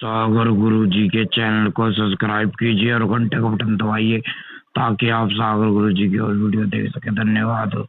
सागर गुरुजी के चैनल को सब्सक्राइब कीजिए और घंटे का बटन दबाइए ताकि आप सागर गुरुजी की और वीडियो देख सके। धन्यवाद।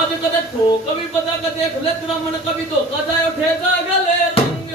आज कदे ठोक भी पता का देख ले तेरा मन कभी धोखा जाए उठेगा गले रंग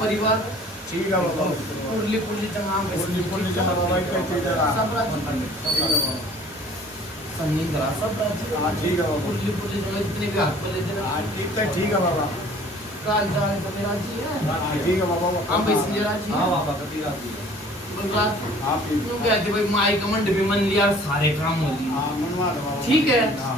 परिवार ठीक है बाबा पुरली पुरली तमाम पुरली तमाम बाबा के ठीक है सब रात संगीत करा सब रात ठीक है बाबा पुरली पुरली जो इतने भी हाथ पर लेते हैं ठीक है बाबा काल जाने तो मेरा जी है ठीक है बाबा हम बेसिंगे राजी हाँ बाबा कभी राजी है। बंगाल आप क्यों कहते भाई माई कमंड भी मन लिया सारे काम हो लिए हाँ मनवा दो बाबा ठीक है। हाँ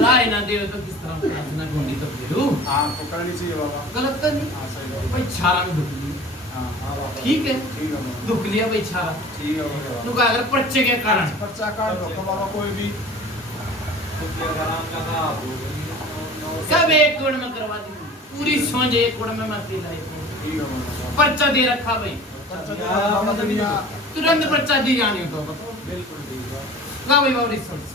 राय ना दे तो किस तरह प्रार्थना ढूंढी तो फिर हाँ तो करनी चाहिए बाबा गलत तो नहीं हाँ सही बाबा भाई छारा में दुख ली हाँ हाँ बाबा ठीक है ठीक है बाबा दुख लिया भाई छारा ठीक है बाबा तू का अगर पर्चे के कारण पर्चा काट दो बाबा कोई भी सब एक कोड में करवा दी पूरी सोच एक कोड में मत लाई ठीक है बाबा पर्चा दे रखा भाई पर्चा दे दो बाबा दुनिया तुरंत पर्चा दी जानी हो तो बताओ बिल्कुल ठीक है। गा भाई बाबरी सोच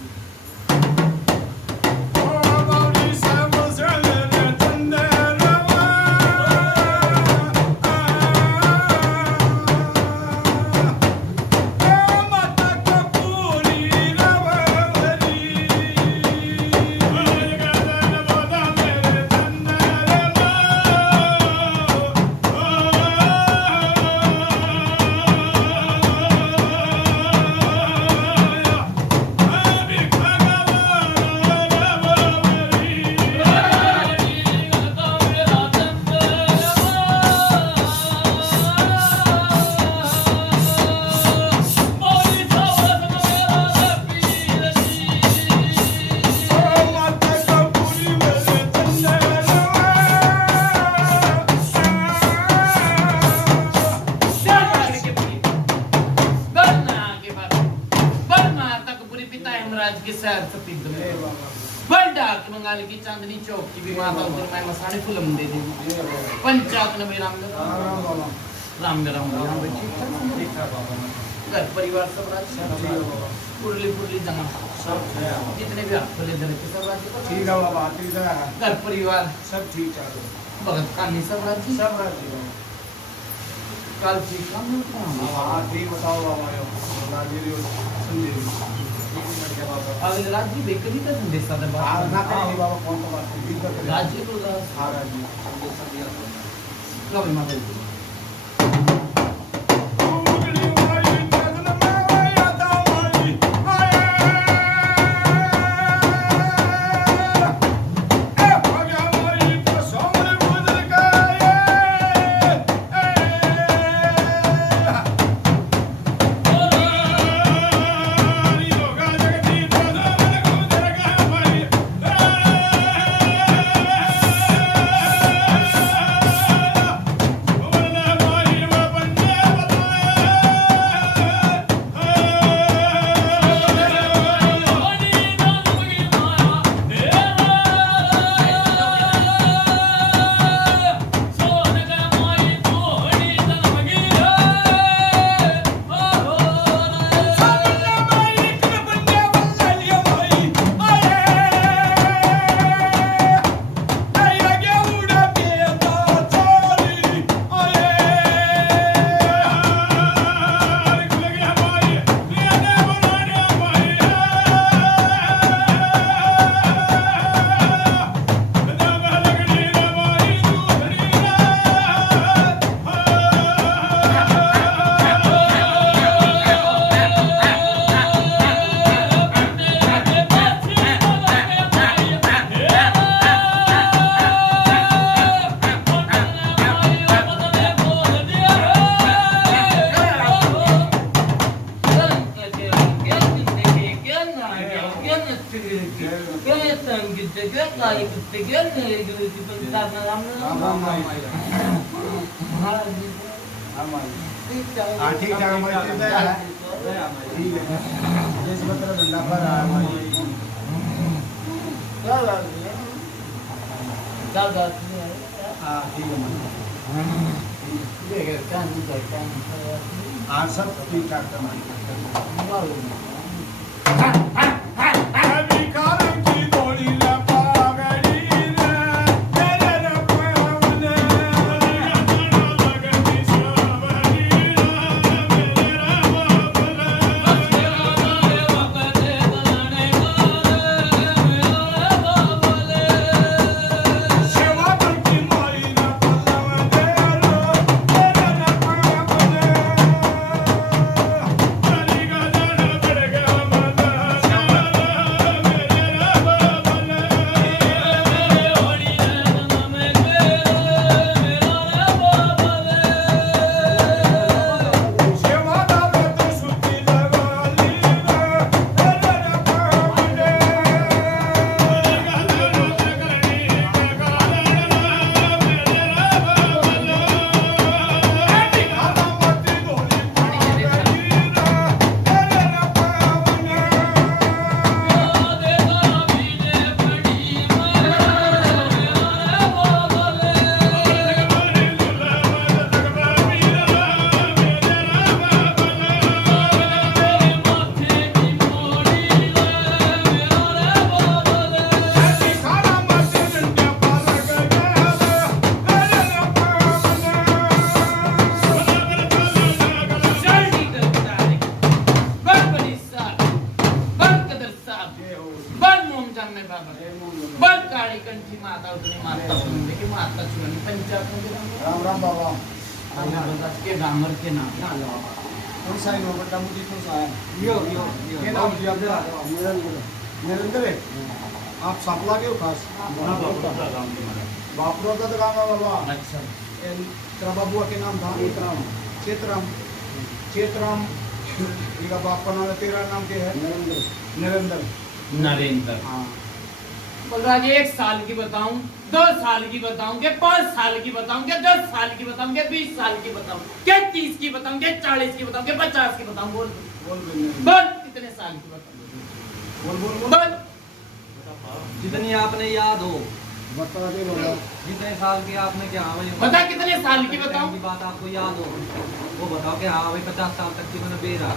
के सैर सतीब में बड़ा के बंगाल की चांदनी चौक की भी माता उधर मैं मसाने फिल्म दे दी पंचायत में राम राम ठीक ठाक घर परिवार सब राजी पुरली पुरली जमा सब जितने भी आप खोले धरे के सब राजी ठीक है बाबा ठीक है घर परिवार सब ठीक है भगत कहानी सब राजी सब राजी कल ठीक काम नहीं उठा हाँ ठीक बताओ बाबा राजी संजय अगले राज्य बेकरी का संदेश था बात ना करेंगे बाबा कौन सा बात ठीक है राज्य को हाँ राजी कभी माता हाँ ठीक ठाक हमारी ठीक है ठीक है जैसे मतलब धंधा पर रहा है हमारी हाँ ठीक है हाँ सब ठीक ठाक कचुरानी पंचायत में राम राम बाबा के डामर के नाम कौन सा इनो बट्टा मुझे कौन सा है ये नाम जी आप नरेंद्र है आप सांपला के हो खास बापरो का तो काम है बाबा अच्छा तेरा बाबुआ के नाम था चेतराम चेतराम इनका बाप का नाम है तेरा नाम क्या है नरेंद्र नरेंद्र हाँ बलराज 1 साल की बताऊं 2 साल की बताऊं के 5 साल की बताऊं के 10 साल की बताऊं के 20 साल की बताऊं के 30 की बताऊं के 40 की बताऊं के 50 की बताऊं बोल बोल कितने साल की बताऊं बोल जितनी आपने याद हो बता दे बाबा जितने साल की आपने क्या भाई बता कितने साल की बताऊं की बात आपको याद हो वो बताओ कि हाँ भाई 50 साल तक की मैंने बेरा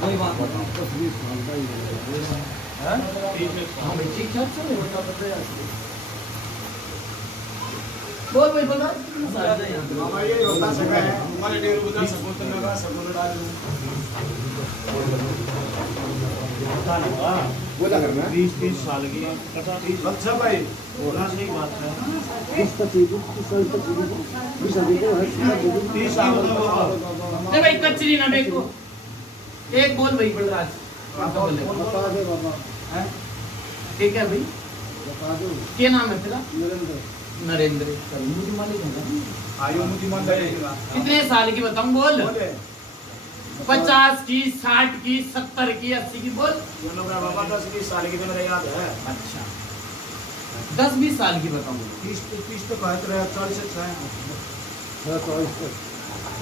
वही बात बताओ 20 साल का ही है हां भाई ठीक ठाक चल बोल भाई बोल कितने साल बाबा ये बता सका है हमारे डेर बता सको तो लगा सको डाल बोला करना 20-30 साल की 50 अच्छा भाई बोलना सही बात है 30 साल तक 30 साल नहीं भाई कचरी ना मेरे को एक बोल भाई बलराज बता दे बाबा हैं ठीक है भाई बता दो क्या नाम है तेरा नरेंद्र नरेंद्र चल मुझे मालूम है आयो मुझे मन लगेगा कितने साल की बताऊं बोल बोले 50 की 60 की 70 की 80 की बोल दोनों का बाबा 10-20 साल की तो मेरा याद है अच्छा 10-20 साल की बताऊं 30 तो कहते रहे 40 से है 40 तक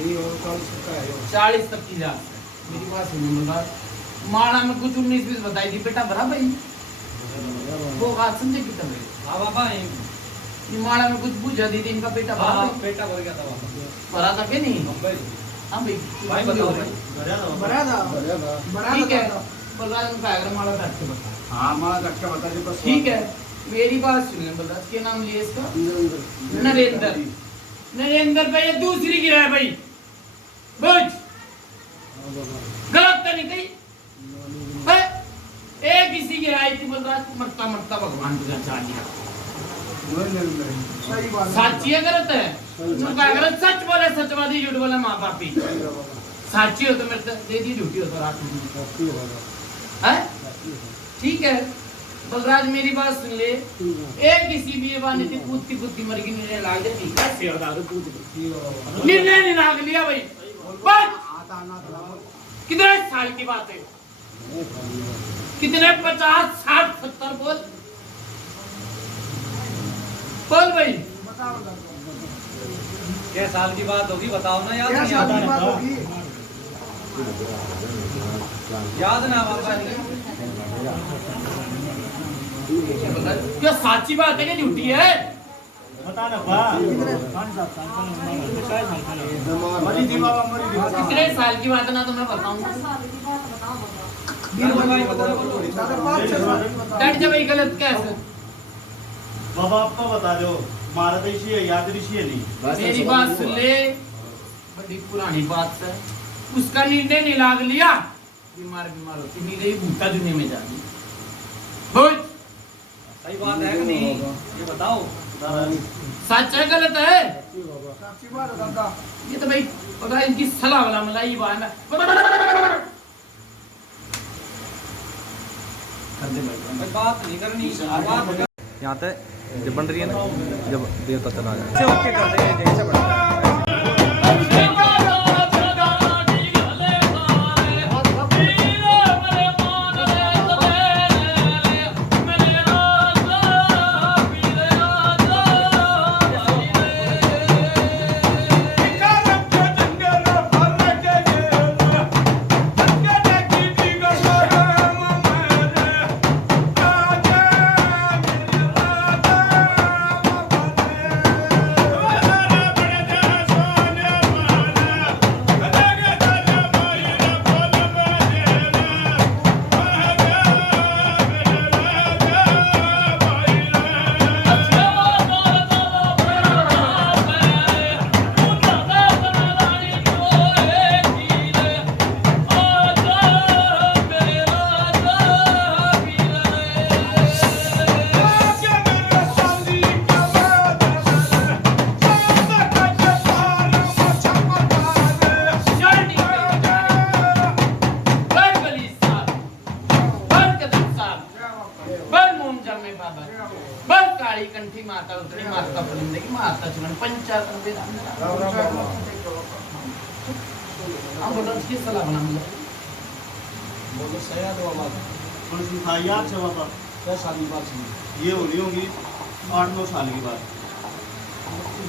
ये और 40 तक है 40 तक की जात है मेरी बात सुनो मुन्ना माड़ा में कुछ 19-20 बताई थी बेटा भरा भाई वो बात समझे कितना भाई हाँ बाबा ये माड़ा में कुछ बुझा दी थी इनका बेटा भरा हाँ भाई? पेटा भर गया था बाबा भरा था कि नहीं भाई हाँ भाई भाई बताओ भाई बड़ा था ठीक है बलराज उनका अगर माड़ा रख के बता हाँ मां रख के बता दे बस ठीक है मेरी बात सुनिए बलराज क्या नाम लिया इसका नरेंद्र नरेंद्र भाई ये दूसरी गिरा है भाई बुझ गलत तो नहीं कही भाई, एक इसी गिराई थी बलराज मरता मरता भगवान को बचा लिया सही बात साची है गलत है उनका अगर सच बोले सचवादी झूठ बोले माँ बापी साची हो तो मेरे को दे दी ड्यूटी हो तो रात में है ठीक है बलराज मेरी बात सुन ले एक किसी भी बाने थी कूदती कूदती मर गई निर्णय लाग दे ठीक है सेवदारू कूद निर्णय नहीं लाग लिया भाई बस आता ना था कितने साल की बात है कितने 50 60 70 बोल बोल भाई क्या साल की बात होगी बताओ ना याद क्या नहीं शादी आता बात होगी याद ना बाबा क्या साची बात है कि झूठी है बता ना बा 5 साल मरी थी बाबा मरी थी कितने साल की बात है ना तो मैं बताऊंगा डट जा भाई गलत कैसे बाबा आपको बता दो मारा ऋषि है याद ऋषि है नहीं मेरी बात सुन ले बड़ी पुरानी बात है उसका निर्णय नहीं लाग लिया बीमार बीमार होती नहीं गई भूता दुनिया में जानी बोल सही बात है कि नहीं ये बताओ सच है गलत है साक्षी बात है दादा ये तो भाई पता है इनकी सलाह वाला मलाई बात है कर दे भाई भाई बात नहीं करनी बात यहाँ पे जब बन रही है ना जब देवता चला जाए ओके कर देंगे जैसे बढ़ Bye. की माता चुन 95 राम हम बोलो इसकी सलाह बना बोलो सया दो बाबा कौन सी था याद से बाबा 10 साल की बात सुनो ये होनी होगी 8-9 साल की बात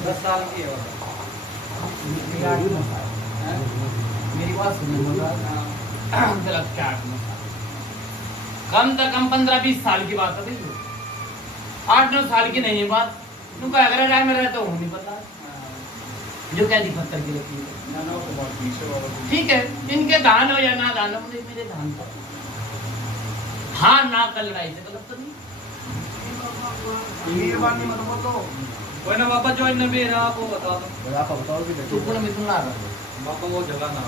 10 साल की है बाबा। मेरी बात सुनो गलत क्या कम से कम 15-20 साल की बात है भाई 8-9 साल की नहीं है बात तू क्या अगर राय में रहता हूँ नहीं पता जो कह दी पत्थर की लकीर ना ना तो बात पीछे बाबा ठीक है इनके दान हो या ना दान हो मुझे मेरे दान पर हाँ ना कल लड़ाई से गलत तो नहीं ये बात नहीं मत बोलो कोई ना बाबा जो इन भी रहा आपको बता दो आप बताओ भी तू कौन मिथुन ला रहा बाबा वो जगह ना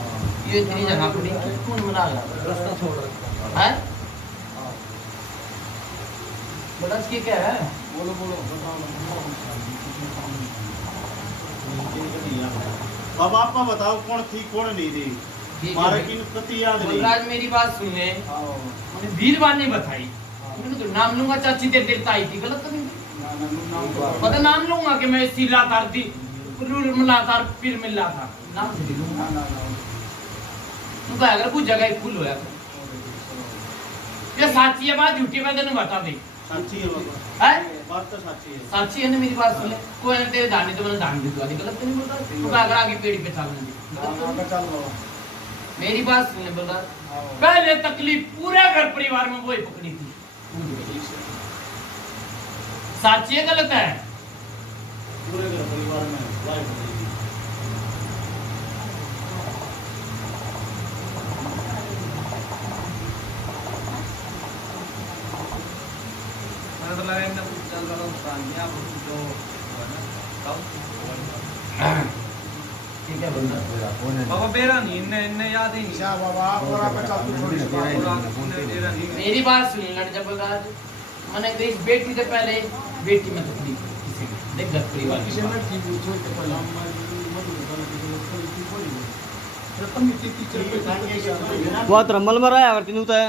ये इतनी जगह पड़ी कौन बना रहा रास्ता छोड़ रहा है बड़ा इसकी क्या है बोलो बोलो अब आपका बताओ कौन थी कौन नहीं थी ठीक है मारे भाई। की कति याद नहीं बलराज मेरी बात सुने आओ मैंने वीरवान नहीं बताई मैंने तो नाम लूंगा चाची तेरे देवता आई थी गलत तो नहीं ना ना नाम तो पता नाम लूंगा कि मैं सीलाधार थी मिलाधार फिर मिला था नाम से ना लूंगा ना ना उनका अगर कुछ जगह फुल होया ये साची है बात झूठी बात नहीं बता दे सच्ची है बाबा है बात तो सच्ची है साची है ना मेरी बात सुन ले कोई ने तेरे दाने तो मैंने दान दी गलत तो नहीं बोलता तू अगर आगे पेड़ी पे चलने दी ना ना चल बाबा मेरी बात सुन ले बोला आओ पहले तकलीफ पूरे घर परिवार में वो ही पकड़ी थी साची है गलत है पूरे घर परिवार में वाइफ नहीं थी। मैंने तो लगा इनका कुछ चल रहा था आप जो है ना ठीक है बंदा बाबा बेरा नहीं इनने इनने याद ही नहीं क्या बाबा और आप चल तू छोड़ और आगे इनने बेरा नहीं मेरी बात सुन लड़ जबलराज मैंने कही इस बेटी से पहले बेटी में तकलीफ किसी में देख घर परिवार की किसी बात। में ठीक छोड़ के पहले हम प्रथम इतनी टीचर पे वो रमल में रहा है होता है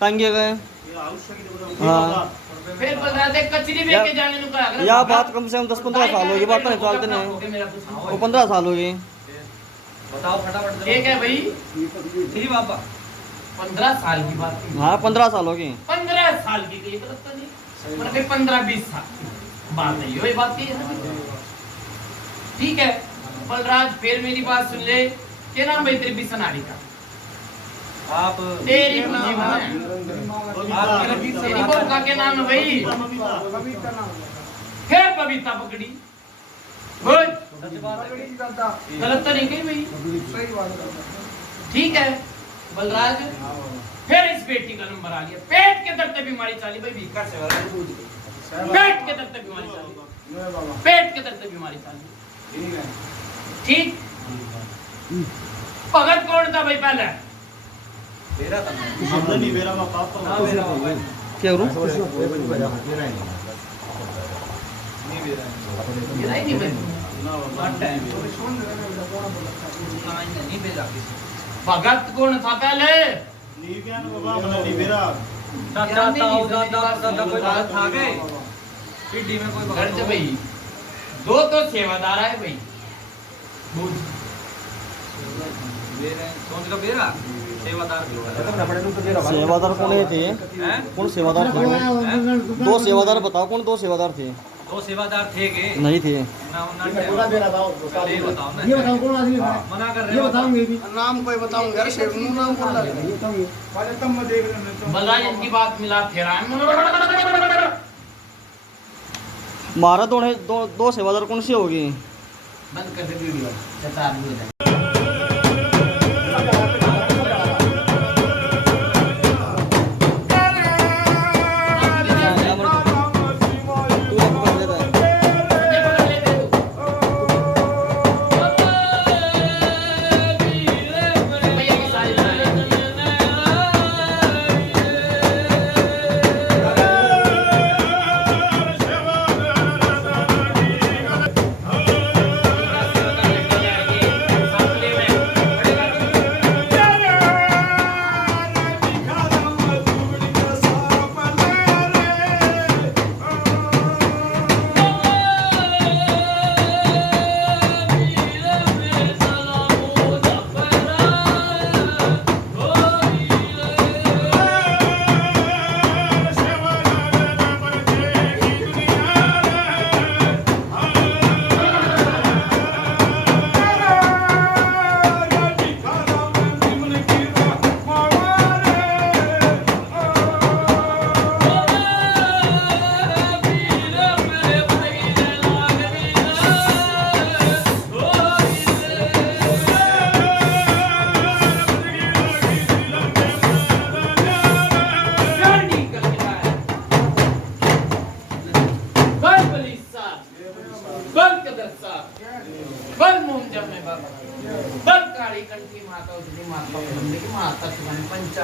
टांगे गए ये आवश्यक है बोलो हाँ। बाबा फिर बलराज एक कचरी में के जाने नु का अगर या बात कम से कम 10-15 साल हो गई बात नहीं चलते नहीं वो 15 साल हो गए बताओ फटाफट ठीक है भाई थी बाबा 15 साल की बात थी हाँ 15 साल हो गए 15 साल की गई गलत तो नहीं मतलब 15-20 साल बात है ये बात की है ना ठीक है बलराज फिर मेरी बात सुन ले क्या नाम भाई तेरी बिसनारी का आप तेरी बुद्धि में तेरी बहू का क्या नाम है भाई कविता नाम फिर बबीता पकड़ी बोल पकड़ी करता गलत तो नहीं कही भाई सही बात है ठीक है बलराज फिर इस बेटी का नंबर आ गया पेट के दर्द से बीमारी चाली भाई भीकर से पेट के दर्द से बीमारी चाली ये बाबा पेट के दर्द से बीमारी चाली ठीक है ठीक भगत कौन था भाई पहले बेरा था हमने नहीं मेरा बाप पापा ना बेरा बाबा क्या करूँ नहीं बेरा गिरा ही नहीं भाई ना बाबा वन टाइम सुन रहे हो कौन बोला नहीं भेजा किसी भगत कौन था पहले नहीं ज्ञान बाबा हमने नहीं मेरा दादा ताऊ दादा दादा कोई बात था गए पीढ़ी में कोई घर से भाई दो तो सेवादार है भाई बूझ बेरा कौन का बेरा सेवादार सेवादार कौन थे हैं कौन सेवादार थे दो सेवादार बताओ कौन दो सेवादार थे दो सेवादार थे के नहीं थे ना ना ये बताओ ना ये बताओ कौन आदमी है मना कर रहे ये हो बताऊंगे भी नाम कोई बताऊंगा यार शेर मुंह नाम बोल रहा है पहले तब मैं देख लेने तो बलराज इनकी बात मिला फिर मारा दो सेवादार कौन सी होगी बंद कर दे वीडियो चतार हो जाए काली कंठी माता उतनी माता फुलमदे की माता चुकाने 95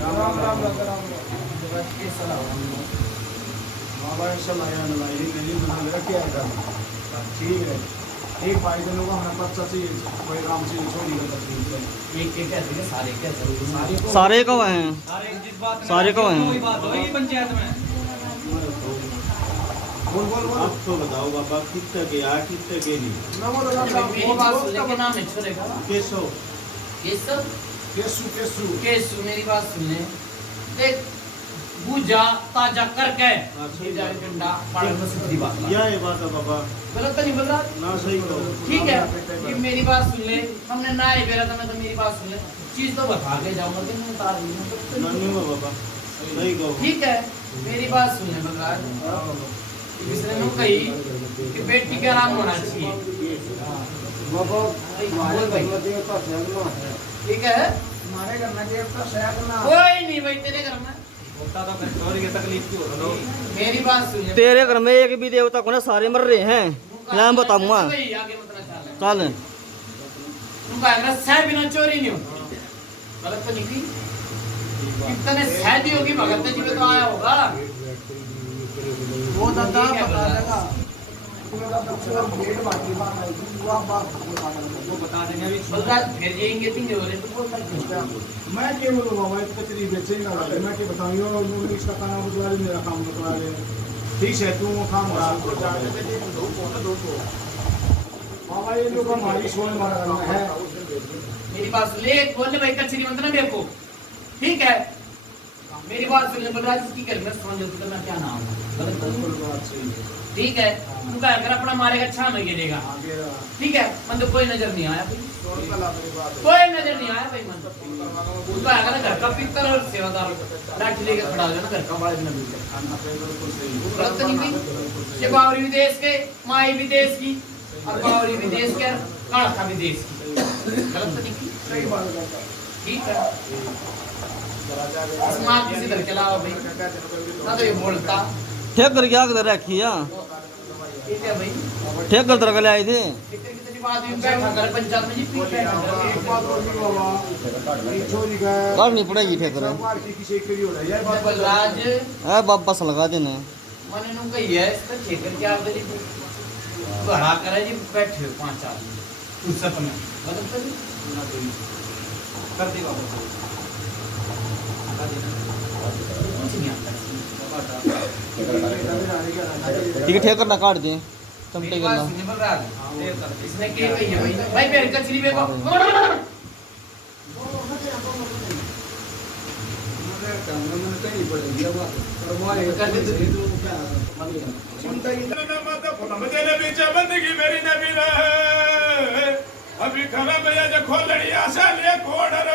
राम राम राम राम राम बस के सलाम बाबा इंशाल्लाह या अल्लाह ये मेरी बना मेरा क्या है ठीक है एक भाई बहनों का हमारा बच्चा से भाई राम से छोड़ी का तस्वीर एक एक कैसे के सारे कैसे सारे कब हैं सारे कब हैं पंचायत में बोल बोल बोल अब तो बताओ बाबा कितने के आ कितने के नहीं नमो राम मेरी बात सुन ले के नाम है छोरे का केसो केसव केसु केसु केसु मेरी बात सुन ले देख पूजा ताजा करके पूजा डंडा पड़ तो सीधी बात क्या है बात है बाबा गलत तो नहीं बोल रहा ना सही तो ठीक है कि मेरी बात सुन ले हमने ना ही बेरा था मैं तो मेरी बात सुन ले चीज तो बता के जाऊंगा कि मैं बता रही हूं नहीं हुआ बाबा सही कहो ठीक है मेरी बात सुन ले बलराज इसने नु कही कि बेटी का आराम होना चाहिए बाबा बोल भाई देवता शरण है ठीक है हमारे घर में देवता शरण कोई नहीं भाई तेरे घर में होता तो फिर छोरी की तकलीफ क्यों हो रही मेरी बात सुन ले तेरे घर में एक भी देवता को ना सारे मर रहे हैं मैं बताऊंगा भाई आगे मत ना चल चल तुमका अगर सह बिना चोरी नहीं होती गलत तो नहीं की कितने सहदी होगी भगत जी में तो आया होगा वो दादा बता देगा तुम्हारा बच्चा भेड़ बाकी बात है वो आप बात वो बता देंगे अभी बलराज फिर जाएंगे तीन हो रहे तो बोलता क्यों मैं क्या बोलूँ बाबा इस कचरी बेचेगा मैं क्या बताऊँ उन्होंने इसका खाना बदला दे मेरा काम बदला दे ठीक है तू वो काम करा बाबा ये लोग हमारी सोच मारा करना है मेरी बात सुन ले बोलने भाई कचरी मत ना मेरे को ठीक है मेरी बात सुन ले बलराज की कर मैं समझ तो मैं क्या नाम है गलत तो नहीं ठीक है तू क्या कर अपना मारेगा 6 महीने देगा ठीक है मन तो कोई नजर नहीं आया भाई कोई नजर नहीं आया भाई मन तो क्या अगर घर का पित्तल और सेवादार लाठी लेके खड़ा हो जाना घर का बड़ा दिन मिलता गलत तो नहीं भाई ये बावरी विदेश के माई विदेश की और बावरी विदेश के काढ़ा विदेश की गलत तो नहीं की सही बात है ठीक है मां किसी तरह के अलावा भाई ना तो ये बोलता ठीक कर क्या कर रखी है ठीक है भाई ठीक कर तरह ले आए थे कितनी बात हुई बैठा कर पंचायत में जी पीट बैठा एक बात और भी बाबा ये छोरी का करनी पड़ेगी ठीक कर सरकार की किसी के लिए हो रहा है यार बात बलराज है बाप बस लगा देने मैंने नु कही है इसका ठेकर क्या कर जी बढ़ा कर जी बैठे 5 आदमी उस सब में मतलब तो नहीं कर दी बाबा कुछ नहीं आता ठीक है ठीक करना काट दे चमटे मेरी बात करना सुनिए बलराज इसने क्या कही है भाई भाई मेरे कचरी में को अभी खराब है जो खोलड़ी आशा ले कोडर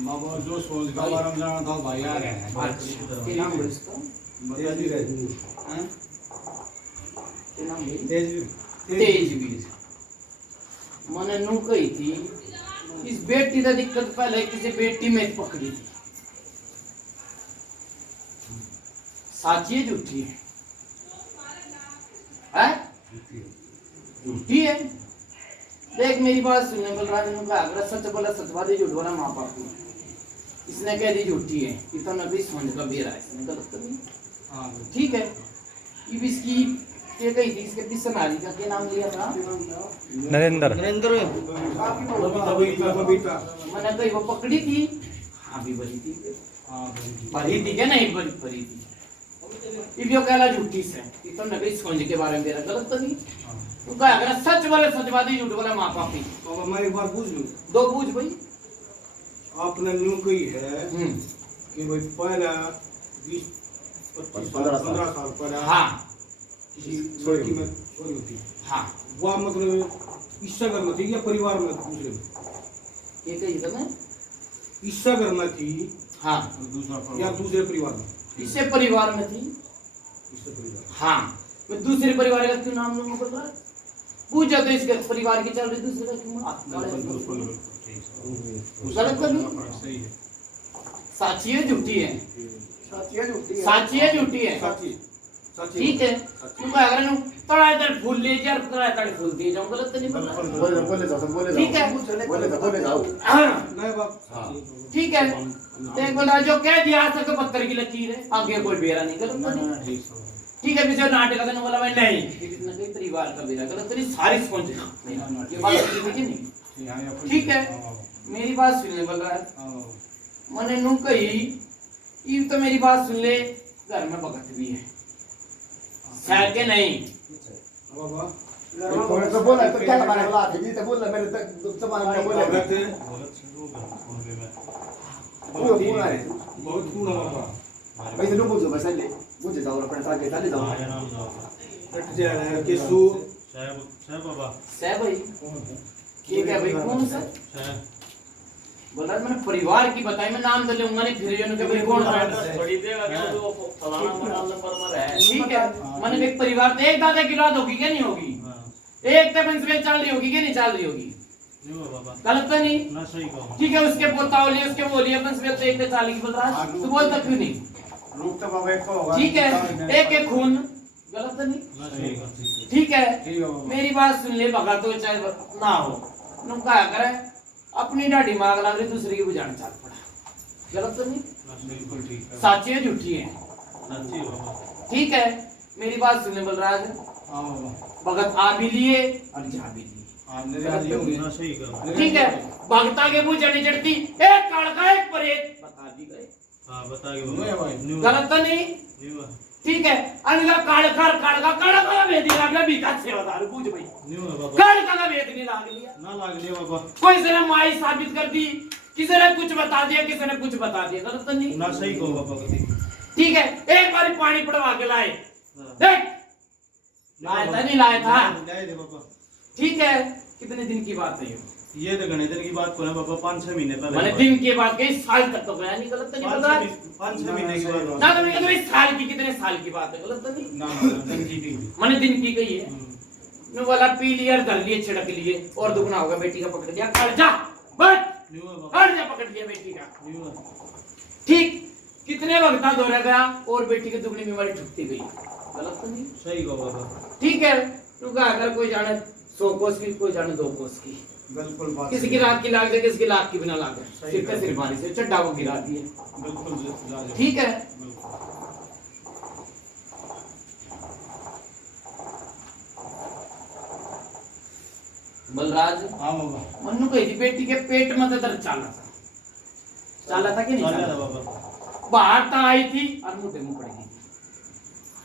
बाबा जो सोच का बारम जाना था भाई आ गए हैं के नाम बोल इसका तेज भी हैं के नाम बोल तेज तेजवीर मैंने नू कही थी इस बेटी का दिक्कत पहले किसी बेटी में पकड़ी थी। साची है झूठी है? झूठी है। देख मेरी बात सुनने बोल रहा है, अगर सच बोला सचवादी, झूठ बोला माँ बाप को। इसने कह दी झूठी है, ये तो नबी समझ का बेरा है, इसने गलत तो नहीं। ठीक है, अब इसकी ये कही थी, इसके पीछे नारी का क्या नाम लिया था? नरेंद्र। नरेंद्र मैंने कही वो पकड़ी थी। हाँ भी भरी थी, भरी थी क्या? नहीं भरी थी। इब यो कहला झूठी से, ये तो नबी समझ के बारे में मेरा गलत तो नहीं। तो कहा अगर सच बोले सचवादी, झूठ बोले माँ बाप ही। तो मैं एक बार पूछ लूं, दो पूछ भाई। आपने न्यू कही है कि भाई पहला 20-15 साल पहले हाँ किसी लड़की में चोरी होती, हाँ वह मतलब ईर्ष्या करना थी या परिवार में दूसरे में? ये कही था मैं। ईर्ष्या करना थी हाँ या दूसरे परिवार में? इससे परिवार में थी। इससे परिवार। हाँ, मैं दूसरे परिवार का क्यों नाम लूंगा? बोल रहा है पूछा तो इसके परिवार की चल रही, दूसरे का क्यों? गलत तो नहीं। साची है झूठी है? साची है झूठी है? ठीक है, तू क्या अगर तड़ा तड़ फूल ले जा, तड़ा तड़ फूल दे जाऊं, गलत तो नहीं बोल रहा? बोले ठीक है, नहीं बाप। ठीक है। देख बोल रहा जो कह दिया आज तक पत्थर की लकीर है, आगे कोई बेरा नहीं, गलत तो नहीं। ठीक है, पीछे नाटक का बोला मैं नहीं, कितना कोई परिवार का बेरा, गलत तो नहीं। सारी समझ ये बात नहीं। ठीक है, मेरी बात सुनने बोल रहा है, मैंने नू कही ये तो मेरी बात सुन ले, घर में भगत भी है शायद के नहीं। तो बोला तो क्या हमारा हालात है जी, तो बोला मेरे तक जमाना में बोले बहुत कूड़ा बाबा वैसे नो बोझो बस ले मुझे जाओ अपने साथ के चले जाओ कट जा रहा है केसु साहब बाबा साहब भाई ठीक है भाई, कौन सा बोल रहा मैंने परिवार की बताई, मैं नाम तो लूंगा नहीं, फिर जो भाई कौन थोड़ी देर आगे तो फलाना मोबाइल नंबर पर है। ठीक है, मैंने एक परिवार तो एक दादा की औलाद होगी क्या? नहीं होगी। एक तो पंचवेल चल रही होगी क्या? नहीं चल रही होगी। गलत तो नहीं ना? सही कहो। ठीक है, उसके पोता बोलिए, उसके बोलिए पंचवेल तो एक तो चाली की बोल रहा है, तो बोलता क्यों नहीं? रूप तो बाबा एक होगा। ठीक है, एक एक खून, गलत तो नहीं। ठीक है, मेरी बात सुन ले, भगत तो चाहे ना हो, नुम क्या करे अपनी डाडी मांग ला रही, दूसरे की बुझाने चल पड़ा, गलत तो नहीं। बिल्कुल ठीक है। साची है झूठी है? सच्ची बाबा। ठीक है, मेरी बात सुनने बोल रहा है, हां बाबा भगत आ भी लिए और जा भी लिए। ना सही कहो। ठीक है, भगता के मुंह चढ़ी चढ़ती एक काड़का एक परेत बता दी गए। हां बता के बाबा। गलत तो नहीं। ठीक है, अनगा काड़का का भेद लागला बीका सेवादार पूछ भाई काड़का का भेद नहीं लाग लिया ना लाग लिया बाबा। कोई से ने माई साबित कर दी, किसी ने कुछ बता दिया, किसी ने कुछ बता दिया, गलत तो नहीं। ना सही कहो बाबा। ठीक है, एक बार पानी पड़वा के लाए, देख लाया था नहीं लाया था? लाए दे बाबा। ठीक है, कितने दिन की बात है ये तो गणित की बात को ना बाबा, 5-6 महीने पहले। मैंने दिन के बाद कई साल तक तो गया नहीं, गलत तो नहीं बता? 5-6 महीने की बात ना तो मैंने इस साल की, कितने साल की बात है, गलत तो नहीं। ना दिन की मैंने दिन की कही है। नु वाला पी लिया, धर लिए, छिड़क लिए और दुगना होगा, बेटी का पकड़ लिया, कर जा बस, कर जा, पकड़ लिया बेटी का। ठीक, कितने भगता दौरा गया और बेटी की दुगनी बीमारी छुटती गई, गलत तो नहीं। सही कहो बाबा। ठीक है, तू का अगर कोई जाने 100 कोस की, कोई जाने 2 कोस की, बिल्कुल बात। किसी की लाख की लाग जाए, किसी की लाख की बिना लाग जाए, सिर पे सिर मारी से चड्डा को गिरा दिए। बिल्कुल ठीक है, बलराज हां बाबा। मन्नू कही थी बेटी के पेट में दर्द चाला था कि नहीं चाला? बाबा बाहर तो आई थी और मुंह मुंह पड़ गई,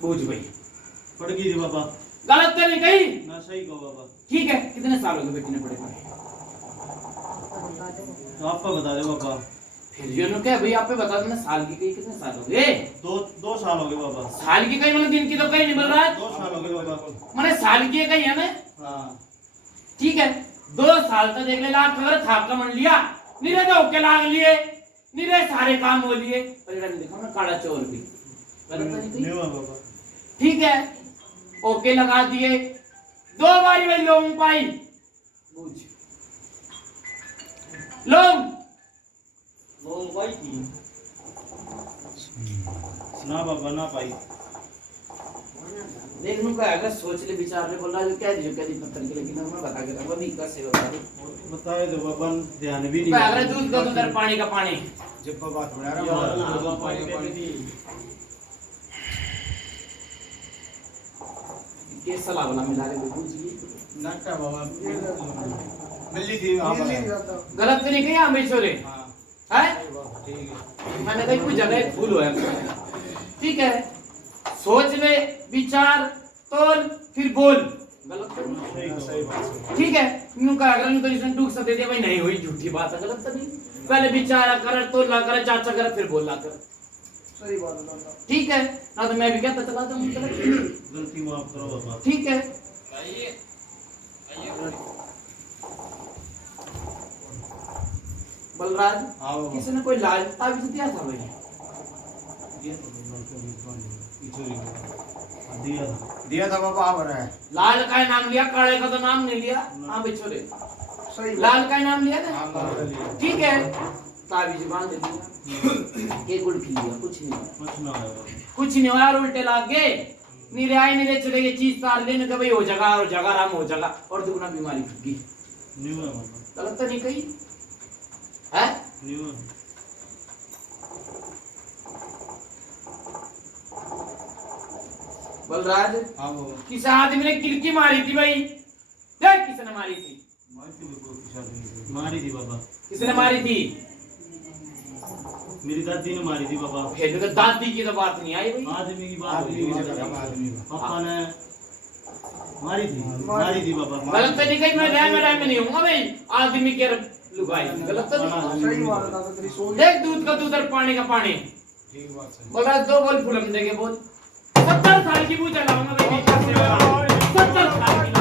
बूझ भाई पड़ गई थी बाबा। गलत तो नहीं कही ना सही कहो बाबा। ठीक है, कितने साल हो गए बेटी ने पड़े पड़े? तो आपका बता दो बाबा। फिर जो नो क्या भाई आप पे बता देना, साल की कही कितने साल हो गए? 2 साल हो गए बाबा। साल की कही मैंने दिन की तो कही नहीं, बोल रहा है 2 साल हो गए बाबा। मैंने साल की कही है ना। हाँ ठीक है, 2 साल तक देख ले लाख अगर था का मन लिया, निरे तो ओके लाग लिए, निरे सारे काम हो लिए, परिणाम देखो ना काला चोर भी, गलत तो नहीं कही? नहीं बाबा। ठीक है, ओके लगा दिए, 2 बारी में लोग पाई, बूझ लोग ना बाबा ना पाई देख नु का अगर सोच ले विचार ले बोला जो क्या दी पत्थर के, लेकिन मैं बता के रहा भी कैसे होता है बताए तो बाबा ध्यान भी नहीं अगर दूध का दूध और पानी का पानी जब बात बना रहा ये सलाह वाला मिला रहे बाबू जी नाटा बाबा मिली थी वहां पर गलत तो नहीं कही हम छोरे हां है ठीक है। मैंने कहीं कोई जगह भूल हुआ है, ठीक है। सोच ले, विचार तोल, फिर बोल। गलत तो नहीं, सही बात ठीक है। यूं का अगर उनको इसने टूक सकते थे भाई नहीं हुई झूठी बात है, गलत तो नहीं। पहले विचार कर, तोल कर, चाचा कर, फिर बोला कर, सही बात है, ठीक है ना। तो मैं भी कहता चला जाऊं, गलती माफ करो बाबा। ठीक है। बलराज किसी ने कोई लाल ताबीज दिया था भाई? दिया था बाबा आ रहा है। लाल का नाम लिया, काले का तो नाम नहीं लिया। हाँ बिछोरे, सही लाल का नाम लिया ना, हां ठीक है। ताबीज बांध दिया, के गुड़ खिल गया, कुछ नहीं हुआ यार। उल्टे लाग गए, नीरे आए नीरे चले गए, चीज तार लेने का भाई हो जगह और जगह राम हो जगह और दुगना बीमारी फूकी। गलत तो नहीं कही है? बलराज किस आदमी ने किलकी मारी थी भाई? देख किसने मारी थी? मारी थी बाबा। किसने मारी थी? मेरी दादी ने मारी थी बाबा। फिर तो दादी की तो बात नहीं आई भाई, आदमी की बात हुई। पापा ने मारी थी बाबा। गलत तो नहीं कही। मैं रहम में नहीं हूँ भाई, आदमी के लुगाई। गलत तो नहीं। सही बात है दादा, तेरी सोच देख दूध का दूध और पानी का पानी। ठीक बात है। बलराज दो बोल फुलम देंगे बोल। 70 साल की पूजा लाऊंगा भाई, 70 साल की।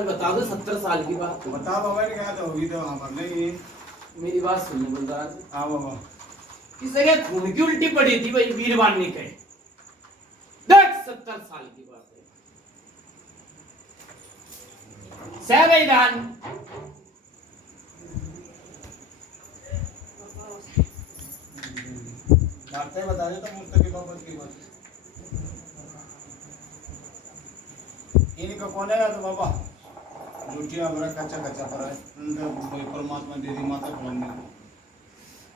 बता दो 70 साल की बात। बता बाबा ने कहा तो होगी तो वहां पर नहीं। मेरी बात सुनने बलराज, हां बाबा किस जगह खून की उल्टी पड़ी थी भाई, वीरवान ने कहे। देख 70 साल की बात है। संविधान बातें बता रहे तो मुफ्त की बाबत की बात। इनका कौन है तो बाबा लुटिया बड़ा कच्चा कच्चा पर है, उनका कोई परमात्मा दे दी माता फलन में।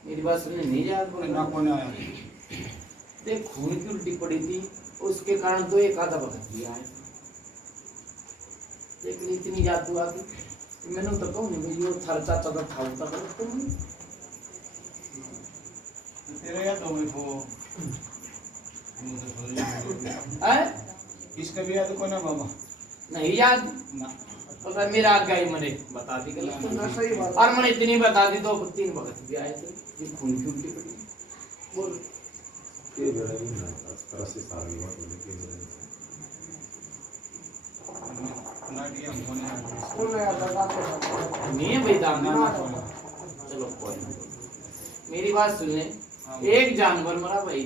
मेरी बात सुनने नहीं जा ना कौन आया देख खून की उल्टी पड़ी थी, उसके कारण तो एक आधा वक्त दिया है। देख ली इतनी याद हुआ कि मैंने तो कहूँ नहीं भाई, वो थार चाचा का था उतना गलत तो नहीं। तेरे याद हो गई इसका भी याद को ना बाबा नहीं याद ना और मेरा आज्ञा ही मैंने बता दी गलत तो ना सही बात और मैंने इतनी बता दी, 2-3 वक्त भी आए थे ये खून की उल्टी पड़ी। बोल ना कि हम होने बोल यार दादा नहीं भाई दाम चलो कोई ना, मेरी बात सुन ले। एक जानवर मरा भाई,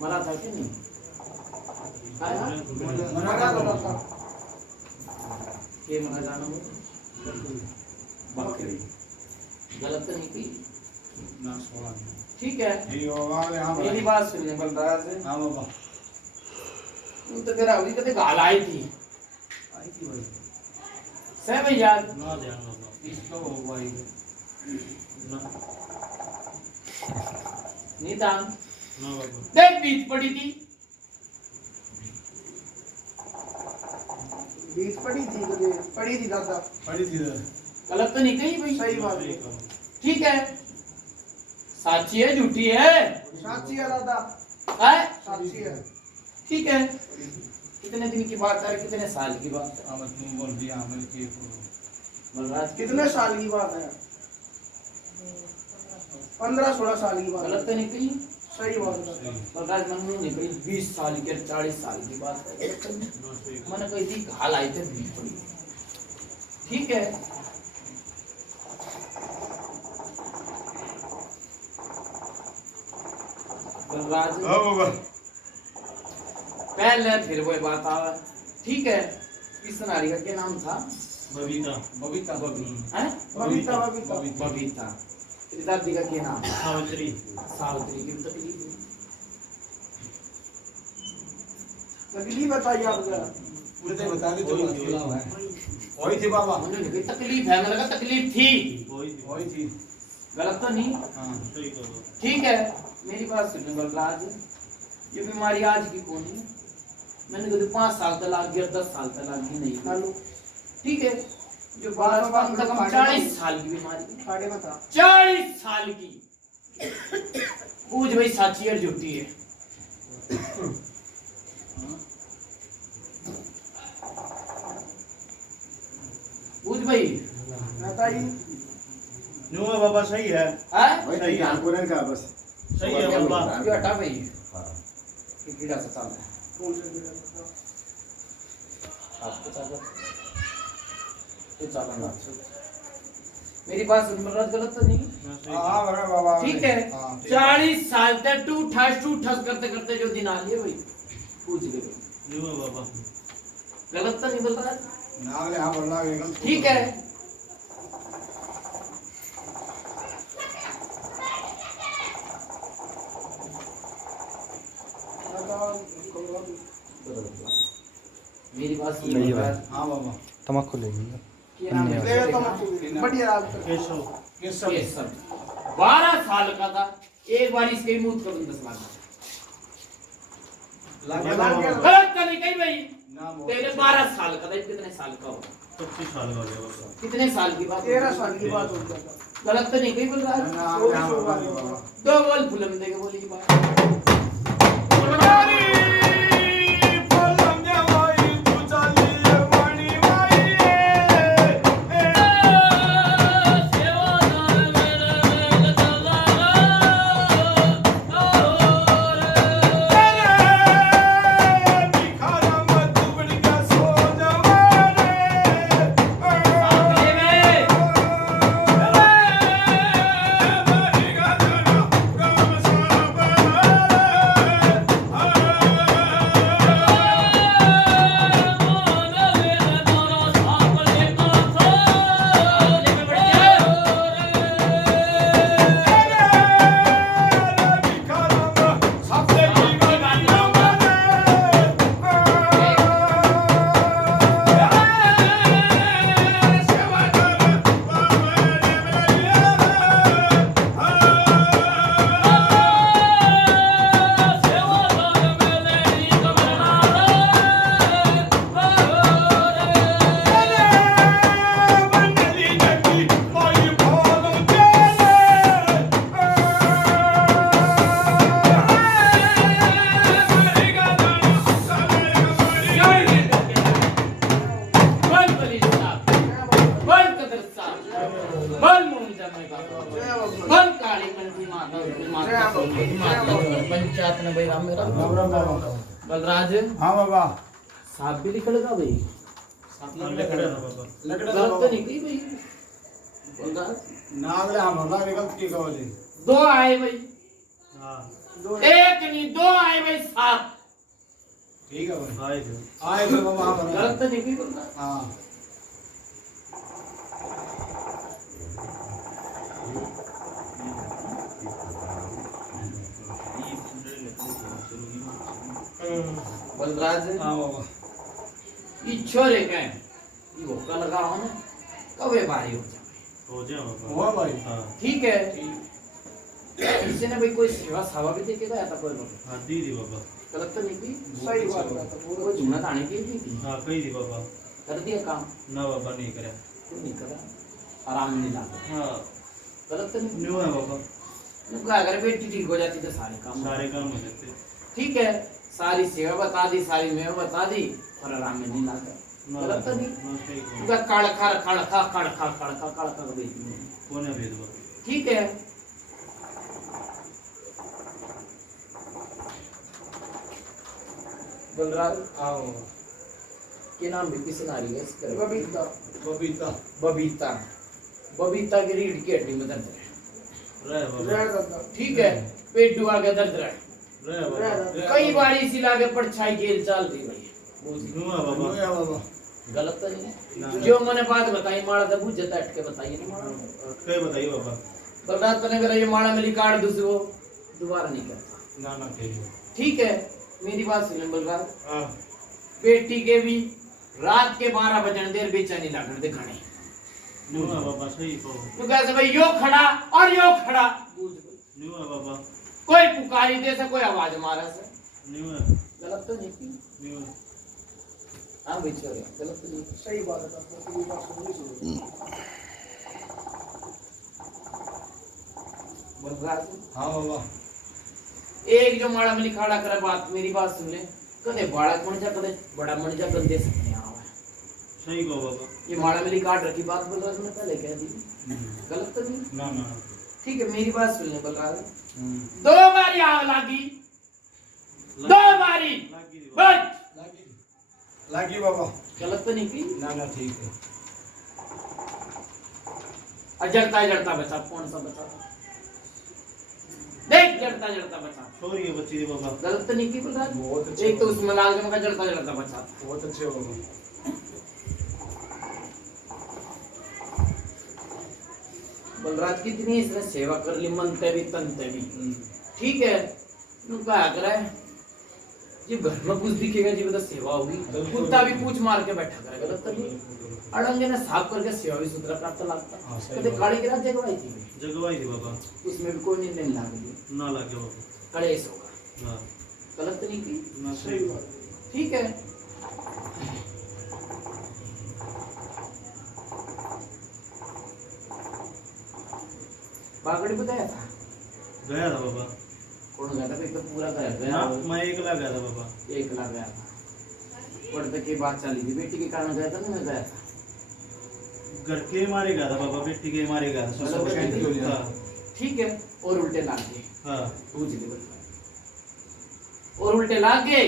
मरा था कि नहीं? आया? मरा दादा ये मरा जानवर बकरी गलत तो नहीं की, ना सोला ठीक है। ये वाले हां मेरी बात सुन ले बलराज, हां बाबा तू तो तेरा अभी कते गाल आई थी भाई सह भैया ना ध्यान बाबा इसको हो भाई निदान ना बाबा देख बीच पड़ी थी, बीच पड़ी थी दादा पड़ी थी गलत तो नहीं कही भाई, सही बात है ठीक है। साची है झूठी है? साची है दादा है साची है ठीक है। कितने दिन की बात है, कितने साल की बात है? अब तुम बोल दिया हमें कि बलराज कितने साल की बात है 15-16 साल की बात है गलत तो नहीं कही, सही बात है बलराज मन में नहीं कही 20 साल की और 40 साल की बात है। मैंने कही थी घाल आई थे बीच पड़ी, ठीक है। बलराज हां बाबा पहले फिर वो बात आवा, ठीक है। इस नारी का क्या नाम था? बबीता बबीता हैं? बबीता बबीता। तेरी दादी का क्या नाम? सावित्री सावित्री की तकलीफ है। तकलीफ बताइए आप जरा मुझे बता दे जो खिला हुआ है वही थी बाबा उन्होंने कही तकलीफ है, मैंने कहा तकलीफ थी, वही थी गलत तो नहीं, हां सही कहो ठीक है। मेरी बात सुनो बलराज, ये बीमारी आज की कौन है? मैंने कहा 5 साल तक लग गया, 10 साल तक लग गई नहीं चालू ठीक है। जो बात कम से कम 40 साल की बीमारी है, खाड़े बता 40 साल की। पूछ भाई साची और झूठी है? पूछ भाई बताइए न्यू है बाबा सही है हैं? वही तो ध्यान को नहीं का बस सही है बाबा ये हटा भाई, हाँ ये कीड़ा सा चाल है कौन से कीड़ा बताओ? आपको चाल ये चाल ना। मेरी बात सुन बलराज, गलत तो नहीं, हां बड़ा बाबा ठीक है। हां 40 साल तक टू ठस करते करते जो दिन आ लिए भाई, पूछ ले भाई, न्यू है बाबा गलत तो नहीं बलराज, नागले हां बोलना एकदम ठीक है। मेरी बात सुन बलराज, हां बाबा तम्बाकू ले लीजिए ये नाम है ले तो देखना? बढ़िया रात केशव केसर ये सब 12 साल का था, एक बार इसके मुंह का बंदस मारा, गलत तो नहीं कही भाई। नाम पहले 12 साल का था, कितने साल का होगा? 25 साल का हो गया बाबा कितने साल की बात? 13 साल की बात हो गया था गलत तो नहीं कही बलराज, नाम हां बाबा दो बोल फिल्म देके बोली बात। Hey! पंचायत में भाई राम मेरा राम राम बाबा। बलराज हाँ बाबा। साहब भी निकलेगा भाई गलत तो निकली भाई बलराज नागले हम होला गलत की कहोले। दो आए भाई दो एक नहीं दो आए भाई सात ठीक है भाई आए थे बाबा हाँ गलत तो निकली बलराज हाँ बलराज हाँ बाबा। ये छोरे का है ये होका लगा हो ना कब भारी हो जाए हुआ भाई। ठीक है इससे ना भाई कोई सेवा सावा भी देके गया था कोई लोग गलत तो नहीं की सही बात है। वो जुम्मत आने की थी कर दिया काम क्यों नहीं करा आराम नहीं लगा गलत तो नहीं अगर बेटी ठीक हो जाती तो सारे काम हो जाते। ठीक है सारी सेवा बता दी सारी मेवा बता दी और आराम में नहीं लाता गलत तो नहीं कड़खा ठीक है बलराज आओ के नाम भी किसी नारी है इसका बबीता बबीता बबीता बबीता की रीढ़ की हड्डी में दर्द है ठीक है पेट डुबा के दर्द रहे कई बार इसी लागे परछाई गेल चल दी भाई बाबा। गलत तो नहीं जो मैंने बात बताई माड़ा तो बुझ जाता अटके बताइए ना माड़ा बताइए बाबा। बलराज तने करा ये माड़ा मिली काट दूसरो दोबारा नहीं करता ना ठीक है। ठीक है मेरी बात सुन बलराज बेटी के भी रात के 12 बजने देर बेचैनी लागण दे घणे बाबा सही कहो। तो कैसे भाई यो खड़ा और यो खड़ा बाबा कोई पुकारी दे से कोई आवाज मारा से गलत तो नहीं की हाँ भाई छोरे गलत तो नहीं सही बात है। पूरी बात सुनी बलराज हाँ बाबा। एक जो माड़ा में लिखाड़ा करे बात मेरी बात सुन ले कदे बालक मन जा कदे बड़ा मन जा कर दे सकते हैं सही कहो बाबा। ये माड़ा में लिखाड़ रखी बात बलराज ने पहले कह दी गलत तो नहीं ना ठीक है मेरी बात सुन ले बलराज दो बारी आग लागी दो बारी बच लागी बाबा। गलत तो नहीं की ना ठीक है। जड़ता बचा कौन सा बचा देख जड़ता बचा छोरी है बच्ची दी बाबा। गलत तो नहीं की बलराज बहुत अच्छे एक तो उसमें लाल का जड़ता बचा बहुत अच्छे हो बाबा। बलराज कितनी इसने सेवा कर ली मन ते भी तन ते भी ठीक है नु क्या करे ये घर में कुछ दिखेगा जी बता सेवा होगी कुत्ता भी पूछ मार के बैठा करेगा गलत तो नहीं अड़ंगे ने साफ करके सेवा भी सुधरा प्राप्त लगता कदे काली की रात जगवाई थी जगवाई थी बाबा। उसमें भी कोई नहीं लाग ना लगे बाबा। कलेश होगा हाँ गलत तो नहीं की ना सही बात। ठीक है पागड़ी बताया था गया था बाबा। कौन गया था भाई तो पूरा गया ना गया मैं एकला गया था बाबा। एक लाख गया था पढ़ते की बात चली थी बेटी के कारण गया था ना मैं गया था घर के मारे गया था बाबा। बेटी के मारे गया था। मतलब शांति हो जाए। हाँ ठीक है और उल्टे लाग गए हाँ पूछ ले और उल्टे लाग गए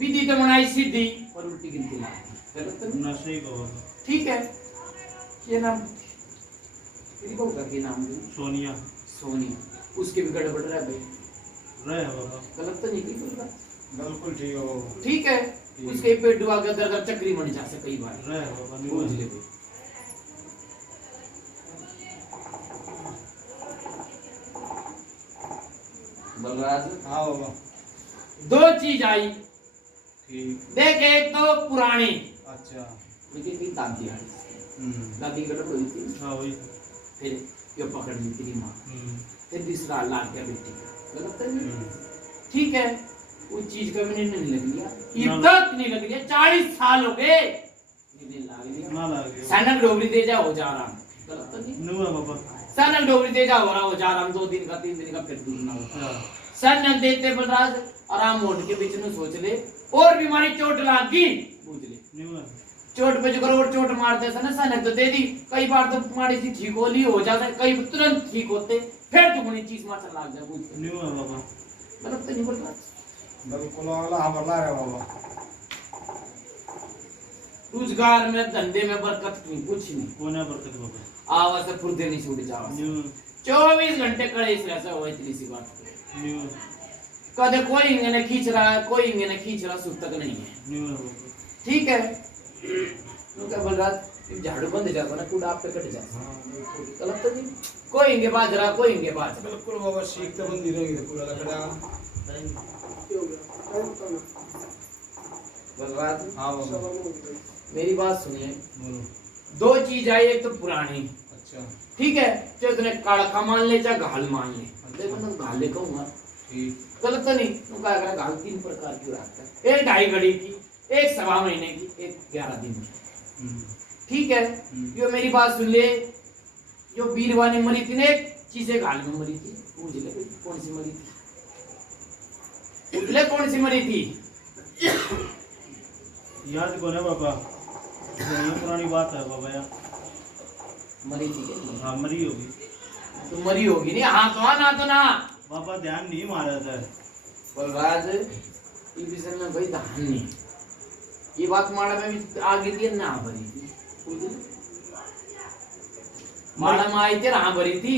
विधि तो मनाई सीधी और उल्टी गिनती लाग गई गलत तो नहीं ना सही कहो बाबा। ठीक है ये नाम तेरी बहू का क्या नाम है सोनिया सोनिया उसके भी गड़बड़ रहा भाई रहे बाबा। गलत तो नहीं की बोल रहा बिल्कुल ठीक है बाबा। ठीक है उसके पेट डुबा के दर चक्री बन जा से कई बार रहे बाबा। पूछ ले भाई बलराज हाँ बाबा। दो चीज आई ठीक। देख एक तो पुरानी अच्छा। लेकिन भी दादी आई दादी गड़बड़ हुई थी हाँ वही। फिर ये पकड़ ली तेरी माँ फिर दूसरा लाग गया बेटी का गलत तो नहीं ठीक है उस चीज का भी नहीं लग लिया अब तक नहीं लग लिया 40 साल हो गए नहीं लाग लिया ना लगे। सनक डोबरी दे जा हो जा रहा गलत तो नहीं नुआ बाबा। सनक डोबरी दे जा हो रहा हो जा रहा 2 दिन का 3 दिन का फिर दूसरा होता हाँ सनक देते बलराज आराम मोड़ के बीच में सोच ले और बीमारी चोट लाग गई पूछ ले नुआ चोट पे जो करो और चोट मारते थे ना सनक तो दे दी कई बार तो माड़ी सी ठीक होली हो जाता कई तुरंत ठीक होते फिर तू मुझे चीज मार लाग जा बुझ न्यू है बाबा मतलब तो नहीं बोल रहा बिल्कुल अगला हमारा रे बाबा रोजगार में धंधे में बरकत नहीं कुछ नहीं कौन है बरकत बाबा आवाज से फुर्दे नहीं छूट जावा न्यू 24 घंटे कड़े इस ऐसा हो इतनी सी बात न्यू कदे कोई इंगने खींच रहा है कोई इंगने खींच रहा सुख तक नहीं है न्यू है बाबा ठीक है तो क्या बोल रहा झाड़ू बंद जाता ना कूड़ा आप पे कट जाता गलत तो नहीं कोई इंगे बाज रहा कोई इंगे बाज रहा बिल्कुल बाबा सीख तो बंदी रहेगी तो पूरा लकड़ा बलराज हाँ बाबा मेरी बात सुनिए बोलो दो चीज आई एक तो पुरानी अच्छा ठीक है चाहे तूने काड़का मान ले चाहे घाल मान ले देखो ना घाल ले कहूंगा ठीक गलत तो नहीं तू क्या करा घाल 3 प्रकार की रखता है एक 2.5 घड़ी की एक 1.25 महीने की एक 11 दिन की ठीक है यो मेरी बात सुन ले जो बीरवा ने मरी थी ना एक चीजें घाल में मरी थी पूछ ले कौन सी मरी थी पूछ ले कौन सी मरी थी याद कौन है बाबा ये पुरानी बात है बाबा यार मरी थी क्या हाँ मरी होगी तो मरी होगी नहीं हाँ तो ना तो ना बाबा ध्यान नहीं मारा था बलराज इस विषय में भाई ध्यान नहीं ये बात माड़ा में भी आगे थी ना भरी थी पूछ ले माड़ा में आई थी हाँ भरी थी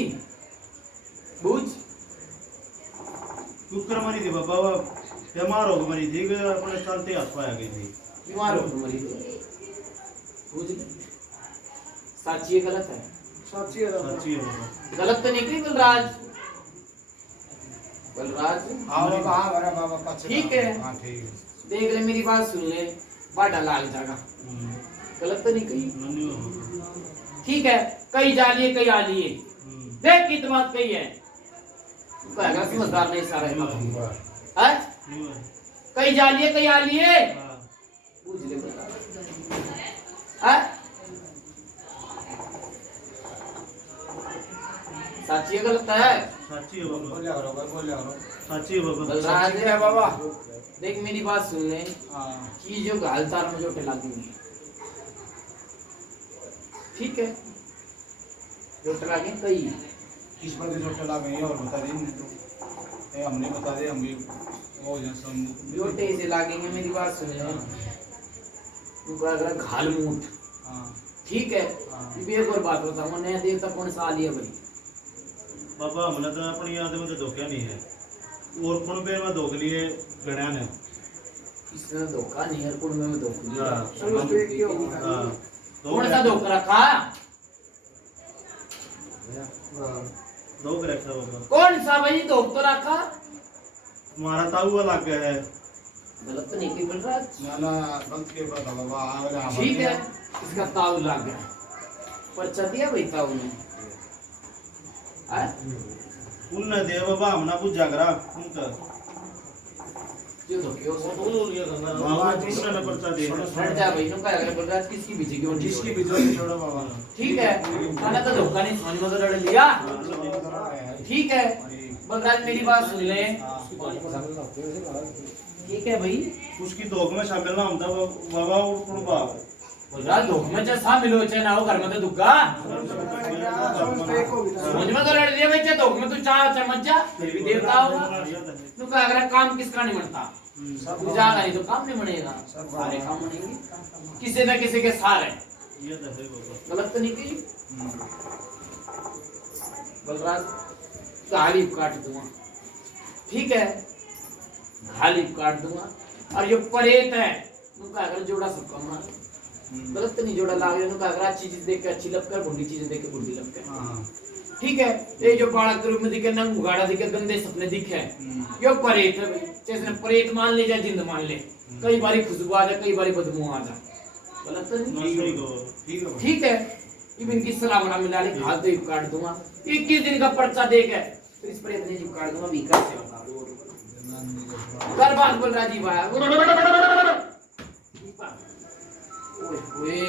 बुझ कुकर मरी थी बाबा वो बीमार हो मरी थी कि अपने चलते हाथ पाया गई थी बीमार हो मरी थी बुझ ले सच्ची है गलत है सच्ची है बाबा सच्ची है बाबा गलत तो नहीं कही बलराज बलराज हाँ बाबा हाँ बड़ा बाबा पक्ष ठीक है। हाँ ठीक है देख ले मेरी बात सुन ले बाडा लाग जाएगा गलत तो नहीं कही न्यू है बाबा ठीक है कई जालिए कई आलिए देख कित बात कही है कहेगा समझदार नहीं सारा है न्यू है कई जालिए कई आलिए हाँ पूछ ले बता सच्ची है गलत है सच्ची है बाबा बोलिया करो बोलिया करो सच्ची है बाबा बलराज ठीक है बाबा देख मेरी बात सुन ले हाँ कि जो गाल तार में जो टिला दूंगी ठीक है जो टिला के कई किस बंदे जो चला गई और बता दी नहीं तो ये हमने बता दे हम भी वो जैसा जोटे से लागेंगे मेरी बात सुन ले तू अगर घाल मूठ हाँ ठीक है ये भी एक और बात बताऊंगा नया देवता कौन सा आ लिया भाई बाबा हमने तो अपनी याद में तो धोखा नहीं है और कौन पे में धोख लिए गणा ने इसमें धोखा नहीं है कुल में धोखा हाँ। लिया हाँ कौन सा धोखा रखा धोख रखा बाबा कौन सा भाई धोख तो रखा तुम्हारा ताऊ लग गया है गलत तो नहीं की बोल रहा ना ना गलत के बात है बाबा आगे हम ठीक है इसका ताऊ लग गया पर्चा दिया भाई ताऊ ने हैं? उनने दे बाबा हमने पूछ जागरा उनका क्यों धोखे हो सब बाबा दूसरा ने पर्चा दे हट जा भाई नुका अगर बोल रहा है किसकी बीजे की वोट जिसकी भी जोड़ी छोड़ो बाबा ठीक है खाना तो धोखा नहीं समझ में तो लड़ लिया ठीक है बलराज मेरी बात सुन ले ठीक है भाई उसकी धोख में शामिल ना होता बाबा और कौन बाप बलराज धोख में चाहे सा मिलो चाहे ना हो घर में तो दुग्गा समझ में तो लड़ लिया भाई चाहे धोख में तू चाहे मत जा फिर भी देवता होगा तू का अगर काम किसका नहीं बनता तू जाएगा नहीं तो काम नहीं बनेगा सारे काम बनेंगे किसी न किसी के सार है ये तो है बाबा गलत तो नहीं की बलराज गाली काट दूंगा ठीक है गाली काट दूंगा और जो परेत है उनका अगर जोड़ा सबका मार गलत तो नहीं जोड़ा लागे उनका अगर अच्छी चीज देख के अच्छी लब कर बुरी चीज देख के बुरी लब कर हाँ ठीक है ये जो बालक रूप में दिखे नंग उगाड़ा दिखे गंदे सपने दिखे यो परेत है भाई जैसे परेत मान ले या जिंद मान ले कई बारी खुशबू आ जाए कई बारी बदबू आ जाए गलत तो नहीं ठीक है ठीक है ठीक है इब इनकी सलाह बना मिला ले घात दे काट दूंगा 21 दिन का पर्चा दे के फिर इस पर इतने जीव काट दूंगा बीका से बता दो कर बात बोल रहा जी भाई ओए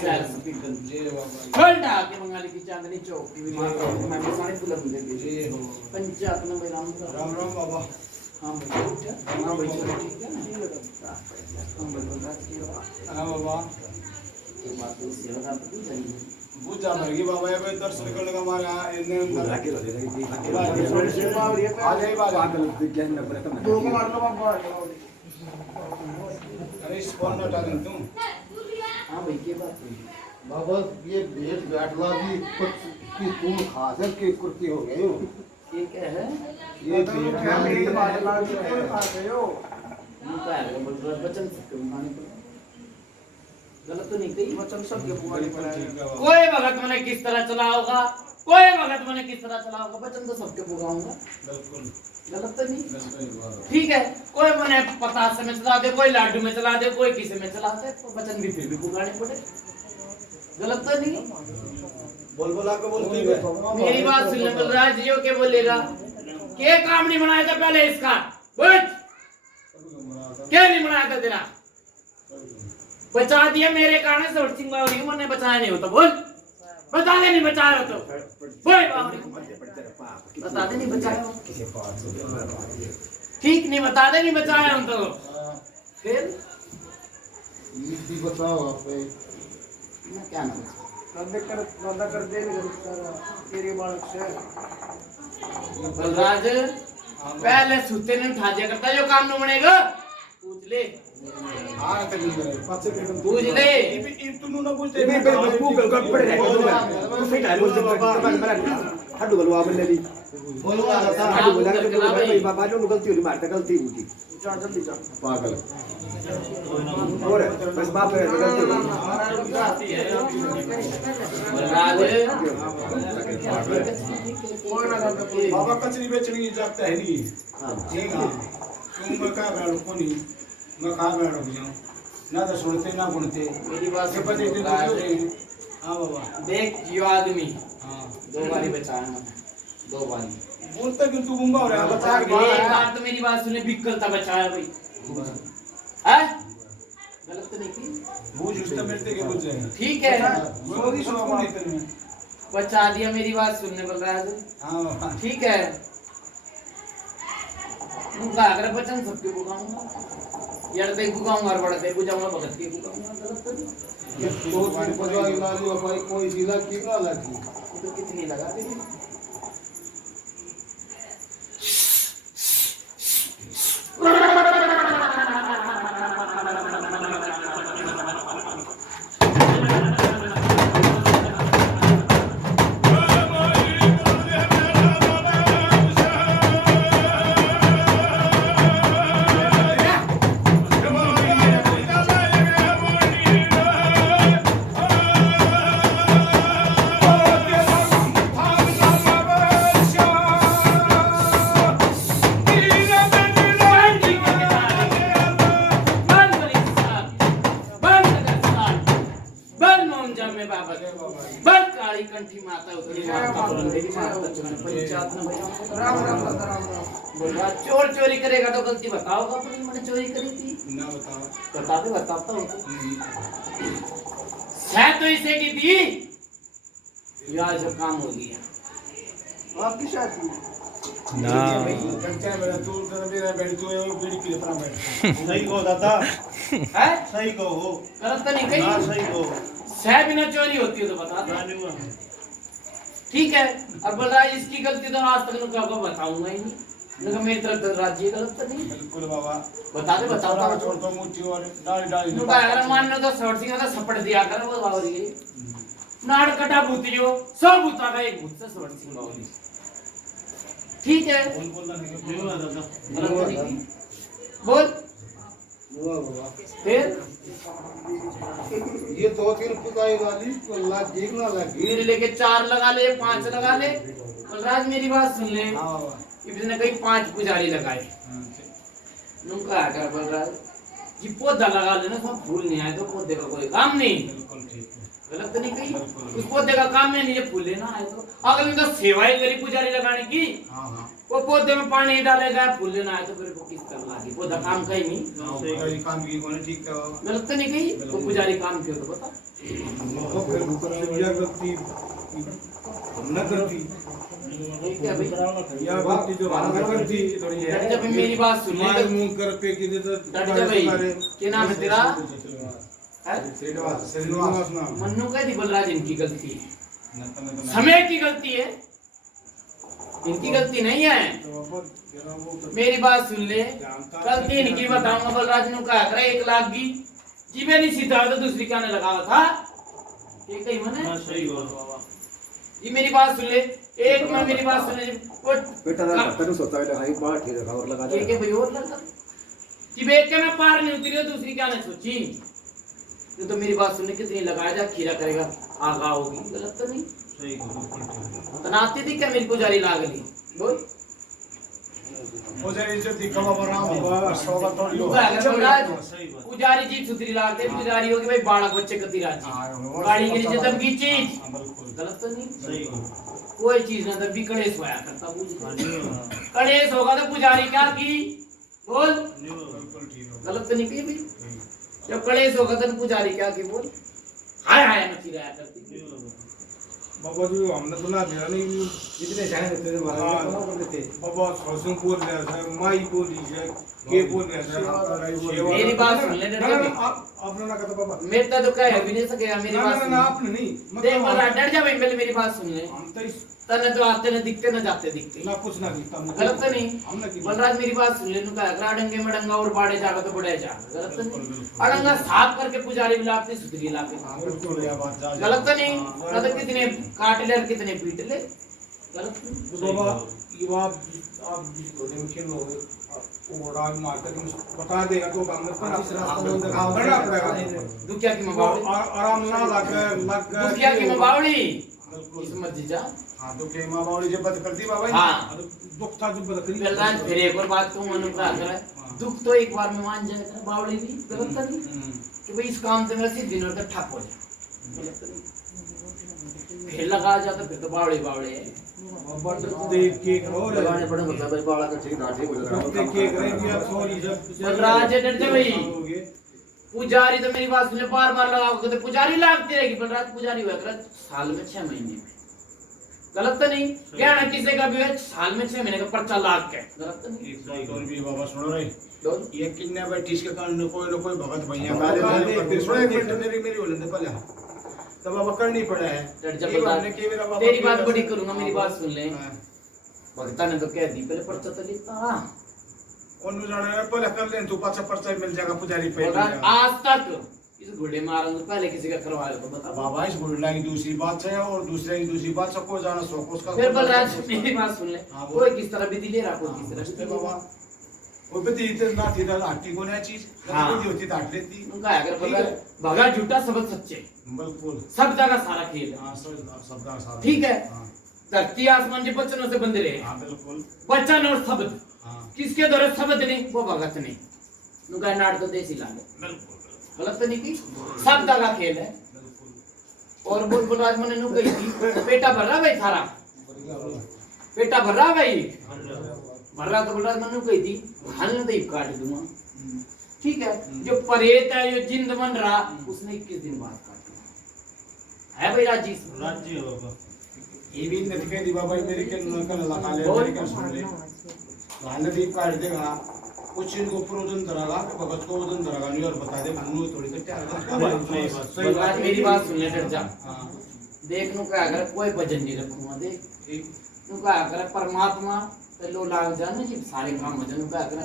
सैर स्पीकर बल डाक के मंगाली की चांदनी चौक की माता मैं मसाने फिल्म दे दी पंचायत नंबर राम राम बाबा हाँ भाई हाँ भाई चलो ठीक है ना हम हाँ बाबा एक बात तो सेवा का पता चली बुझा मरगी बाबा ये दर्शन करने का हमारे यहाँ इतने अंदर लाके रह गई आ जाए बात पागल विज्ञान में पड़े तो दो को मार लो बाबा अरे इस फोन में डाल तुम हाँ भाई क्या बात है बाबा ये भेद बैठला भी कुछ की तू खास है कि कुर्ती हो गई हो ये क्या है ये फैमिली के बात ला के कोई खा गए हो उनका है बचन सबके मुखाने पर गलत तो नहीं कही वचन सबके पुराने पर कोई भगत मैंने किस तरह चला होगा कोई भगत मैंने किस तरह चला होगा वचन तो सबके पुगाऊंगा बिल्कुल गलत तो नहीं ठीक है कोई मैंने पतासे में चला दे कोई लाडू में चला दे कोई किसी में चला दे तो वचन भी फिर भी पुगाने पड़े गलत तो नहीं बोल के बोलते हैं मेरी बात सुनने बलराज जी के बोलेगा के काम नहीं बनाया था पहले इसका बोल क्या नहीं बनाया था तेरा बचा दिया मेरे कारण से उठसिंह बावरी मैंने बचाया नहीं होता बोल बता दे नहीं बचाया हो तो बोल बावरी बता दे नहीं बचाया हो ठीक नहीं बता दे नहीं बचाया हम तो फिर ये बताओ आप मैं क्या नाम नंदा कर दे तेरे बालक से बलराज पहले सुते ने उठा दिया करता जो काम नहीं बनेगा पूछ ले हाँ तो नहीं करे पाछे पे पूछ ले ये तू ना पूछते ये पे गूगल कर पड़े तू सही डाल बोल सकता हड्डू बलवा बन ले बोलो हड्डू बोला के बाबा जो गलती होगी मारता गलती होगी जा जल्दी जा पागल और बस बाप है गलती बलराज बाबा कचरी बेचने की जागता है नहीं ठीक है तुम मैं कहा बैठो कोनी मैं कहा बैठो जाऊं ना तो सुनते ना गुणते मेरी बात से पते थे हाँ बाबा देख यो आदमी हाँ 2 बारी बचाया मैंने 2 बारी बोलता कि तू गुंगा हो रहा है बचा के एक बार तो मेरी बात सुने बिकलता बचाया भाई हैं गलत तो नहीं की बूझ उसका मिलते के बुझ जाएगा ठीक है मोदी सुनो नहीं करने बचा दिया मेरी बात सुनने बलराज हाँ बाबा ठीक है उनका अगर बचन सबके बुगाऊंगा यार देख बुगाऊंगा और बड़ा देख बुझाऊंगा भगत के बुगाऊंगा गलत तो नहीं तो तीन बजवा इलाज बाबा कोई जिला की ना लगी ये तो कितनी लगा तेरी कंठी माता उतनी माता बुलंदी की माता चुगन पंचायत में राम राम राम बोल रहा चोर चोरी करेगा तो गलती बताओगा अपनी मैंने चोरी करी थी ना बताओ बता दे बताता हूँ शायद तो इसे की थी यार जो काम हो गया आपकी शादी ना कंचा मेरा तू मेरा बैठ तू बीड़ी की तरह बैठ सही कहो दादा है सही कहो गलत तो नहीं हाँ कही सही कहो शायद बिना चोरी होती है तो बता दे ना नहीं हुआ ठीक है अब बोल रहा है इसकी गलती तो आज तक नुका को बताऊंगा ही नहीं नुका मेरी तरफ तो राज्य गलत तो नहीं बिल्कुल बाबा बता दे बताता छोड़ तो मुट्ठी और डाली डाली नुका अगर मानना तो सौर सिंह का सपट दिया कर वो बावरी के नाड़ कटा भूतियो सब भूता का एक भूत से सौर सिंह बावरी ठीक है बोल बोलना नहीं नहीं हुआ दादा गलत तो नहीं की। बोल हुआ बाबा फिर ये 2-3 पुताई वाली अल्लाह ठीक ना लगी मेरे लेके 4 लगा ले 5 लगा ले बलराज मेरी बात सुन ले हां बाबा इसने कहीं 5 पुजारी लगाए नुका आकर बलराज ये पौधा लगा लेना सब फूल नहीं आए तो पौधे का कोई काम नहीं बिल्कुल ठीक है गलत तो नहीं कही। उस पौधे का काम है नहीं फूल लेना है तो अगले दिन तो सेवा ही करी पुजारी लगाने की। वो पौधे में पानी डालेगा फूल लेना है तो फिर को किस कर लागी पौधा काम का ही नहीं। सही काम की कोने ठीक है गलत तो नहीं कही। वो पुजारी काम क्यों तो बता तो फिर यह गलती न करती ठीक है भाई। यह गलती जो न करती थोड़ी है। जब मेरी बात सुन ले मार मुंह कर पे की तो डट जा भाई। क्या नाम है तेरा? श्रीनिवास नाम। मन्नू कह दी बलराज इनकी गलती है, समय की गलती है, इनकी गलती नहीं है। मेरी बात सुन ले, गलती इनकी बताऊंगा। बलराज ने कहा करे 1 लाख की जीवे नहीं सीधा तो दूसरी क्या ने लगावा था ये कहीं मने सही बात ये मेरी बात सुन ले। एक में मेरी बात सुन ले वो बेटा ना तनु सोता है हाई बात ठीक है और लगा दे ठीक है भाई और लगा कि बेच के मैं पार नहीं उतरी दूसरी क्या ने सोची। तो मेरी बात सुनने कितनी लगाया जा खीरा करेगा आगा होगी। गलत तो नहीं सही बिल्कुल तनाती थी क्या मेरी पुजारी लागली बोल पुजारी जो दिखा बराम बाबा शोभा तोड़ी हो पुजारी जी सुतरी लागते पुजारी होगी भाई 12 बच्चे कती राजी गाड़ी के नीचे तब की चीज गलत तो नहीं सही कोई चीज ना तब भी कलेश होया करता कलेश होगा तो पुजारी क्या की बोल गलत तो नहीं की भाई। जब कलेश होगा तो पुजारी क्या की बोल हाय हाय मची रहा करती बाबा जी हमने तो ना दिया नहीं जितने जाने देते थे बाबा करते थे बाबा ससुर बोल रहा था माई बोली है के बोल रहा था मेरी बात सुन ले आपने ना कहा बाबा मेरा तो कह भी नहीं सकेगा मेरी बात ना आपने नहीं देख बोला डर जा भाई मेरी बात सुन ले। हम तो तने तो आते न दिखते न जाते दिखते ना कुछ ना दिखता गलत तो नहीं। हमने की बलराज मेरी बात सुन ले नु कहा अड़ंगे में डंगा और बाड़े जागा तो बड़े जागा गलत तो नहीं। अड़ंगा साफ करके पुजारी बुलाते सुधरी लाते बिल्कुल यह बात जा गलत तो नहीं। ना तो कितने काट ले और कितने पीट ले गलत तो नहीं। तो बाबा ये आप थोड़े में खेल लोगे वो राग मारकर तुम बता देगा तो हम पर बढ़ना पड़ेगा दुखिया की मबावड़ी आराम ना लग दुखिया की मबावड़ी इस मत जा। हां तो के मां बावड़ी जब बद करती बाबा हां दुख था जो बद करी बलराज फिर एक और बात को मन का करे दुख तो एक बार में मान जाएगा बावड़ी भी गलत तो नहीं कि भाई इस काम से मेरा सिर्फ दिनों तक ठप हो जाए गलत तो नहीं। फिर लगा जाता फिर तो बावड़ी बावड़ी है बट देख के करो लगाने पड़े मतलब भाई बाला का ठीक ठीक हो जाएगा देख के करे कि आप सॉरी जब बलराज डर जा भाई। पुजारी तो मेरी बात सुन ले बार बार लगाओगे तो पुजारी लागती रहेगी। बलराज पुजारी हुआ कर साल में 6 महीने में गलत तो नहीं। क्या ना किसी का भी है साल में 6 महीने का पर्चा लाग के गलत तो नहीं। एक बात और भी बाबा सुनो रे ये किन्ने भाई ठीक के कारण न कोई भगत भैया फिर सुनो एक मिनट मेरी होने दे पहले तब बाबा करनी पड़ा है तेरी बात बड़ी करूंगा मेरी बात सुन ले। भगता ने तो कह दी पहले पर्चा तो लिखता उन जाने पहले कर ले तू पाछा पर्चा मिल जाएगा पुजारी पे आज तक इस घोड़े मारूंगा पहले किसी का करवा लो तो बता बाबा इस घोड़े की दूसरी बात है और दूसरे की दूसरी बात सबको जाना सो उसका फिर बलराज मेरी बात सुन ले कोई किस तरह विधि ले रहा कोई किस तरह से बाबा वो भी इधर ना थी इधर आटी को ना चीज कभी होती ताट लेती उनका अगर बलराज भगा झूठा सबक सच्चे बिल्कुल सब जगह सारा खेल है। हां सब जगह सारा ठीक है। धरती आसमान के बच्चों से बंधे रहे। हां बिल्कुल बच्चन और शब्द हां किसके द्वारा शब्द नहीं वो भगत नहीं उनका नाट तो देसी लागे बिल्कुल गलत तो नहीं की सब जगह खेल है। और बलराज मैंने नु गई थी पेटा भर रहा भाई थारा पेटा भर रहा भाई भर रहा तो बलराज मैंने गई थी हल दे काट दूंगा ठीक है। जो परेत है जो जिंद बन रहा उसने 21 दिन बाद काटा है भाई राज्य राज्य बाबा ये भी नहीं कह दी बाबा मेरे के नकल लगा ले मेरे के सुन ले लाने दीप काट देगा कुछ इनको प्रोजन धरागा भगत को वजन धरागा नहीं और बता दे मनु थोड़ी सी तैयार सही बात मेरी बात सुन ले डर जा। देख नु क्या अगर कोई भजन नहीं रखूंगा देख नु क्या अगर परमात्मा लो लाग जाने जी सारे काम भजन नु क्या अगर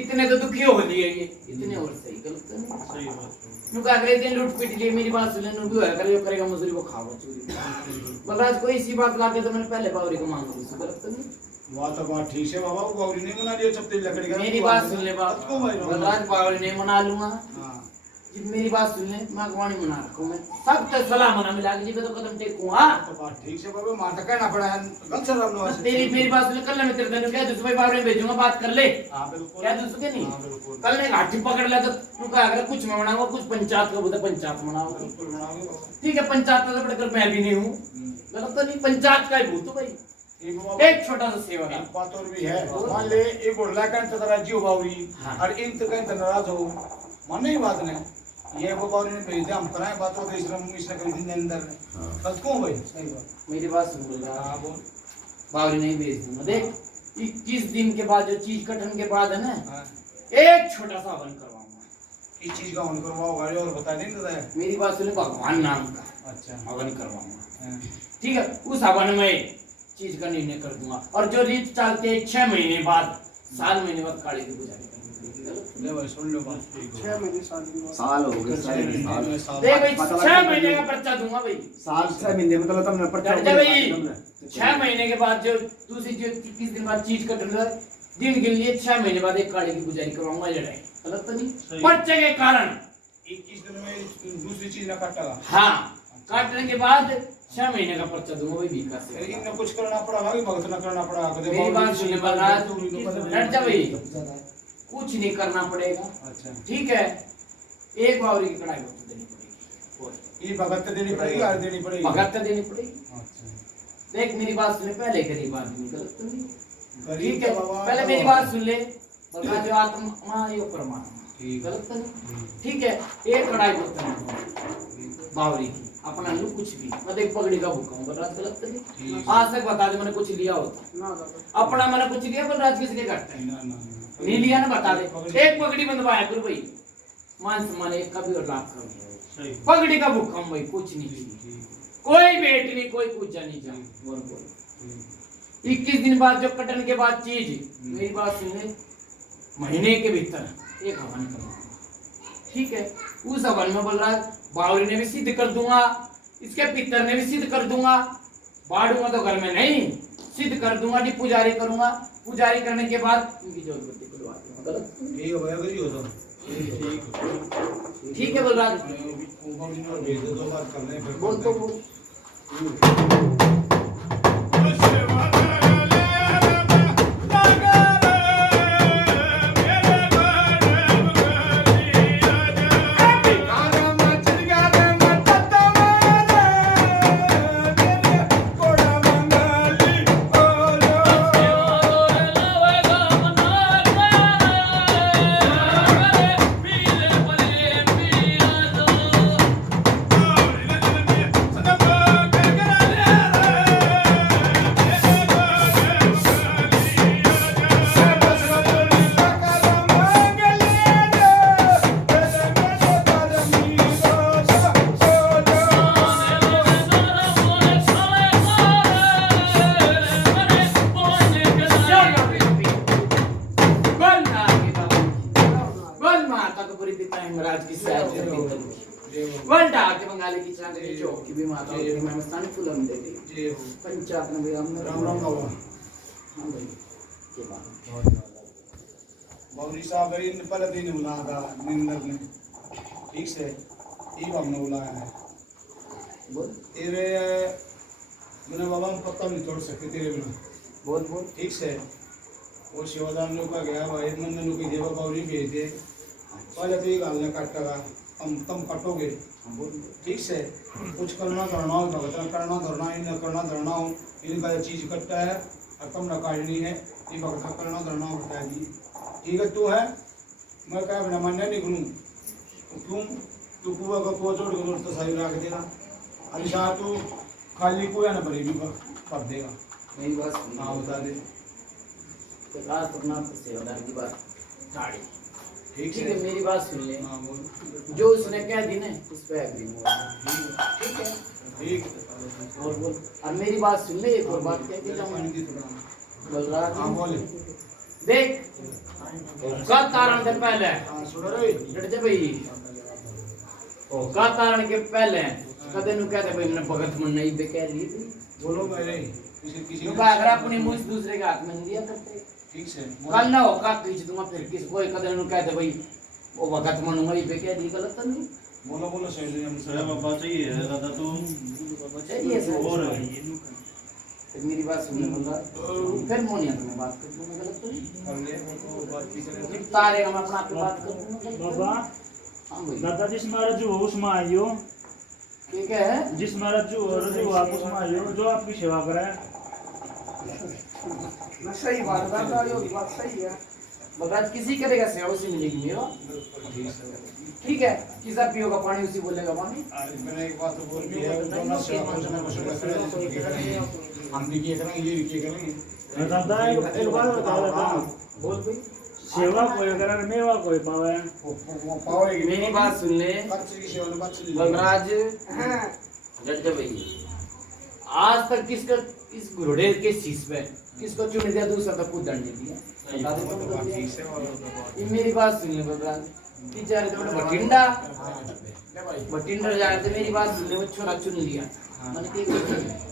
इतने तो दुखी हो लिए ये इतने और सही गलत नहीं सही बात नु क्या अगर दिन लूट पीट लिए मेरी बात सुन ले नु भी होया करे करेगा मजदूरी को खाओ चोरी बलराज कोई इसी बात लाके तो मैंने पहले बावरी को मांग ली गलत नहीं। तो बात ठीक है बाबा बावरी नहीं मना लियो चपते लकड़ी का मेरी बात सुन ले बाप बलराज बावरी नहीं मना लूंगा कि मेरी बात सुन ले, मैं अगवानी मना रखूं, मैं सब तक सलाह मना मिला जी को तो कदम टेकूं। हाँ तो बात ठीक से बाबा माता कहना पड़ा है गलत से रब नवाज तेरी मेरी बात सुन, कल मैं तेरे दिन कह दूसरे बाबू ने भेजूंगा, बात कर ले। हां बिल्कुल क्या दूसरे के नहीं, हां बिल्कुल कल ने घाटी पकड़ लिया तो तू कहा अगर कुछ मैं बनाऊंगा, कुछ पंचायत का बोलता पंचायत बनाऊंगा। बिल्कुल बनाओगे बाबा। ठीक है, पंचायत का तो बढ़कर मैं भी नहीं हूँ, गलत तो नहीं, पंचायत का ही भूत भाई, एक बाबा एक छोटा सा सेवा है। एक बात और भी है, मान ले एक बोला कहन तो राजी हो बावरी हाँ। और इन तो कहन तो नाराज हो, मन नहीं बात ने ये वो बावरी ने भेज दिया, हम कराए बात हो तो इसने कभी दिन के अंदर कल क्यों भाई सही बात मेरी बात सुन बोल रहा, हां बोल बावरी नहीं भेज दूंगा। देख 21 दिन के बाद, जो चीज कटन के बाद है ना, हां एक छोटा सा हवन करवाऊंगा। इस चीज का हवन करवाओ गाड़ी और बता दें तो है। मेरी बात सुन, भगवान नाम का अच्छा हवन करवाऊंगा। हां ठीक है, उस हवन में चीज का निर्णय कर दूंगा। और जो रीत चलते है 6 महीने बाद, साल महीने बाद काली की पुजारी करनी पड़ेगी। ले भाई सुन लो बात 6 महीने साल हो गए साल देख भाई 6 महीने का पर्चा दूंगा भाई, साल 6 महीने मतलब तुमने पर्चा डर जा भाई। 6 महीने के बाद जो दूसरी जो 21 दिन बाद चीज कटने दिन के लिए 6 महीने बाद एक काली की पुजारी करवाऊंगा। लड़ाई गलत तो नहीं, पर्चे के कारण 21 दिन में दूसरी चीज ना काटेगा। हाँ, काटने के बाद 6 महीने का पर्चा दूंगा भाई बीका से। इनने कुछ करना पड़ा कि भगत ना करना पड़ा कदे मेरी बात सुनने वाला डर जा भाई, कुछ नहीं करना पड़ेगा। अच्छा ठीक है, एक बावरी की कढ़ाई को देनी पड़ेगी, ये भगत देनी पड़ेगी और देनी पड़ेगी भगत देनी पड़ेगी। अच्छा देख मेरी बात सुने, पहले गरीब आदमी गलत तो नहीं, गरीब ठीक है, तो बाबा पहले मेरी बात सुन ले। बता जो आत्मा यो परमात्मा, ठीक गलत तो नहीं, ठीक है। एक कढ़ाई बर्तन बावरी की, अपना लू कुछ भी, मैं देख पगड़ी का भूखा हूँ, बलराज गलत तो नहीं। आज तक बता दे मैंने कुछ लिया होता, अपना मैंने कुछ लिया, बलराज किसके घटता है ना ना नहीं लिया ना, बता दे। एक पगड़ी बंधवाया गुरु भाई, मान सम्मान एक का भी और लाभ का भी, पगड़ी का भूखा हूँ भाई, कुछ नहीं, कोई बेट नहीं, कोई पूजा नहीं जा। बोल बोल 21 दिन बाद जो कटन के बाद चीज, मेरी बात सुन, महीने के भीतर एक हवन करूंगा। ठीक है, उस हवन में बोल रहा है बावरी ने भी सिद्ध कर दूंगा, इसके पितर ने भी सिद्ध कर दूंगा, बांटूंगा तो घर में नहीं, सिद्ध कर दूंगा जी, पुजारी करूंगा। पुजारी करने के बाद उनकी जोत बत्ती खुलवा दूंगा। गलत ठीक है भैया करियो तो ठीक है बलराज, ऊपर दिन और भेज दो बात करने फिर बोल तो बोल। बंगाली की चांदनी चौक की भी माता होती मैं मस्तानी फुलम दे दी जी हो पंचायत में भैया हमने राम राम बाबा हाँ भाई के बात बाबूजी साहब इन पहले दिन बुलाया था निंदर ने ठीक से ये हमने बुलाया है बोल तेरे मैंने बाबा हम पत्ता नहीं तोड़ सकते तेरे बिना बोल बोल ठीक से वो शिवादान लोग का गया भाई मंदिर लोग की देवा बाबूजी भेज दे पहले तो ये गाल ने काटेगा हम तुम कटोगे ठीक से कुछ करना करना हो भगत करना धरना इन करना धरना हो इनका जो चीज कटता है और तुम न काटनी है ये भगत करना धरना हो बता दी ठीक है तू है मैं क्या बिना मान्य नहीं करूँ तुम तू कुआ का कुआ जोड़ के तो सही रख देना अभी शाह तू खाली कुआ ना भरी भी कर देगा मेरी बात हाँ बता दे प्रकाश अपना सेवादार की बात गाड़ी ठीक ठीक है मेरी बात सुन ले हाँ बोल जो उसने कह दी ना उस पे एग्री ठीक है ठीक और बोल और मेरी बात सुन ले एक और बात कह के जाऊँ पानी की थोड़ा बोल रहा हाँ बोले देख का तारण से पहले हाँ सुन रहे डट जा भाई ओ का तारण के पहले कदे नु कहते भाई मैंने भगत मन नहीं बे कह ली बोलो मेरे किसी नु का अगर अपनी मुझ दूसरे के हाथ में दिया करते ठीक से कल ना हो का खींच दूंगा फिर किस कोई कदे नु कहते भाई वो वक्त मनूंगा ये पे क्या दी गलत तो नहीं बोलो बोलो सही है सर बाबा चाहिए है दादा तू चाहिए सर और फिर मेरी बात सुनने बंदा फिर मोनिया तो मैं बात कर दूंगा गलत तो नहीं कर ले वो बात की करें फिर तारे हम अपना आप बात कर दूंगा बाबा हां भाई दादा जिस महाराज जो उसमें आइयो ठीक है जिस महाराज जो आप उसमें आइयो जो आपकी सेवा करे सही बात दादा ये बात सही है बगैर किसी करेगा सेवा उसी मिलेगी मेरा ठीक है किसा पियोगा पानी उसी बोलेगा पानी आज मैंने एक बात बोल दी है दोनों से हम भी किए करेंगे ये भी किए करेंगे दादा एक बात बता दादा बोल भाई सेवा कोई करे मेवा कोई पावे वो पाओगे मेरी बात सुन ले बच्चे की सेवा में बच्चे बलराज जट भाई आज तक किसका इस घोड़े के शीश में किसको चुन दिया दूसरा तक कूद दंड दिया बता दे तुम ये मेरी बात सुन ले बलराज कि जा रहे थे बठिंडा बठिंडा जा रहे थे मेरी बात सुन ले वो छोरा चुन लिया मैंने क्या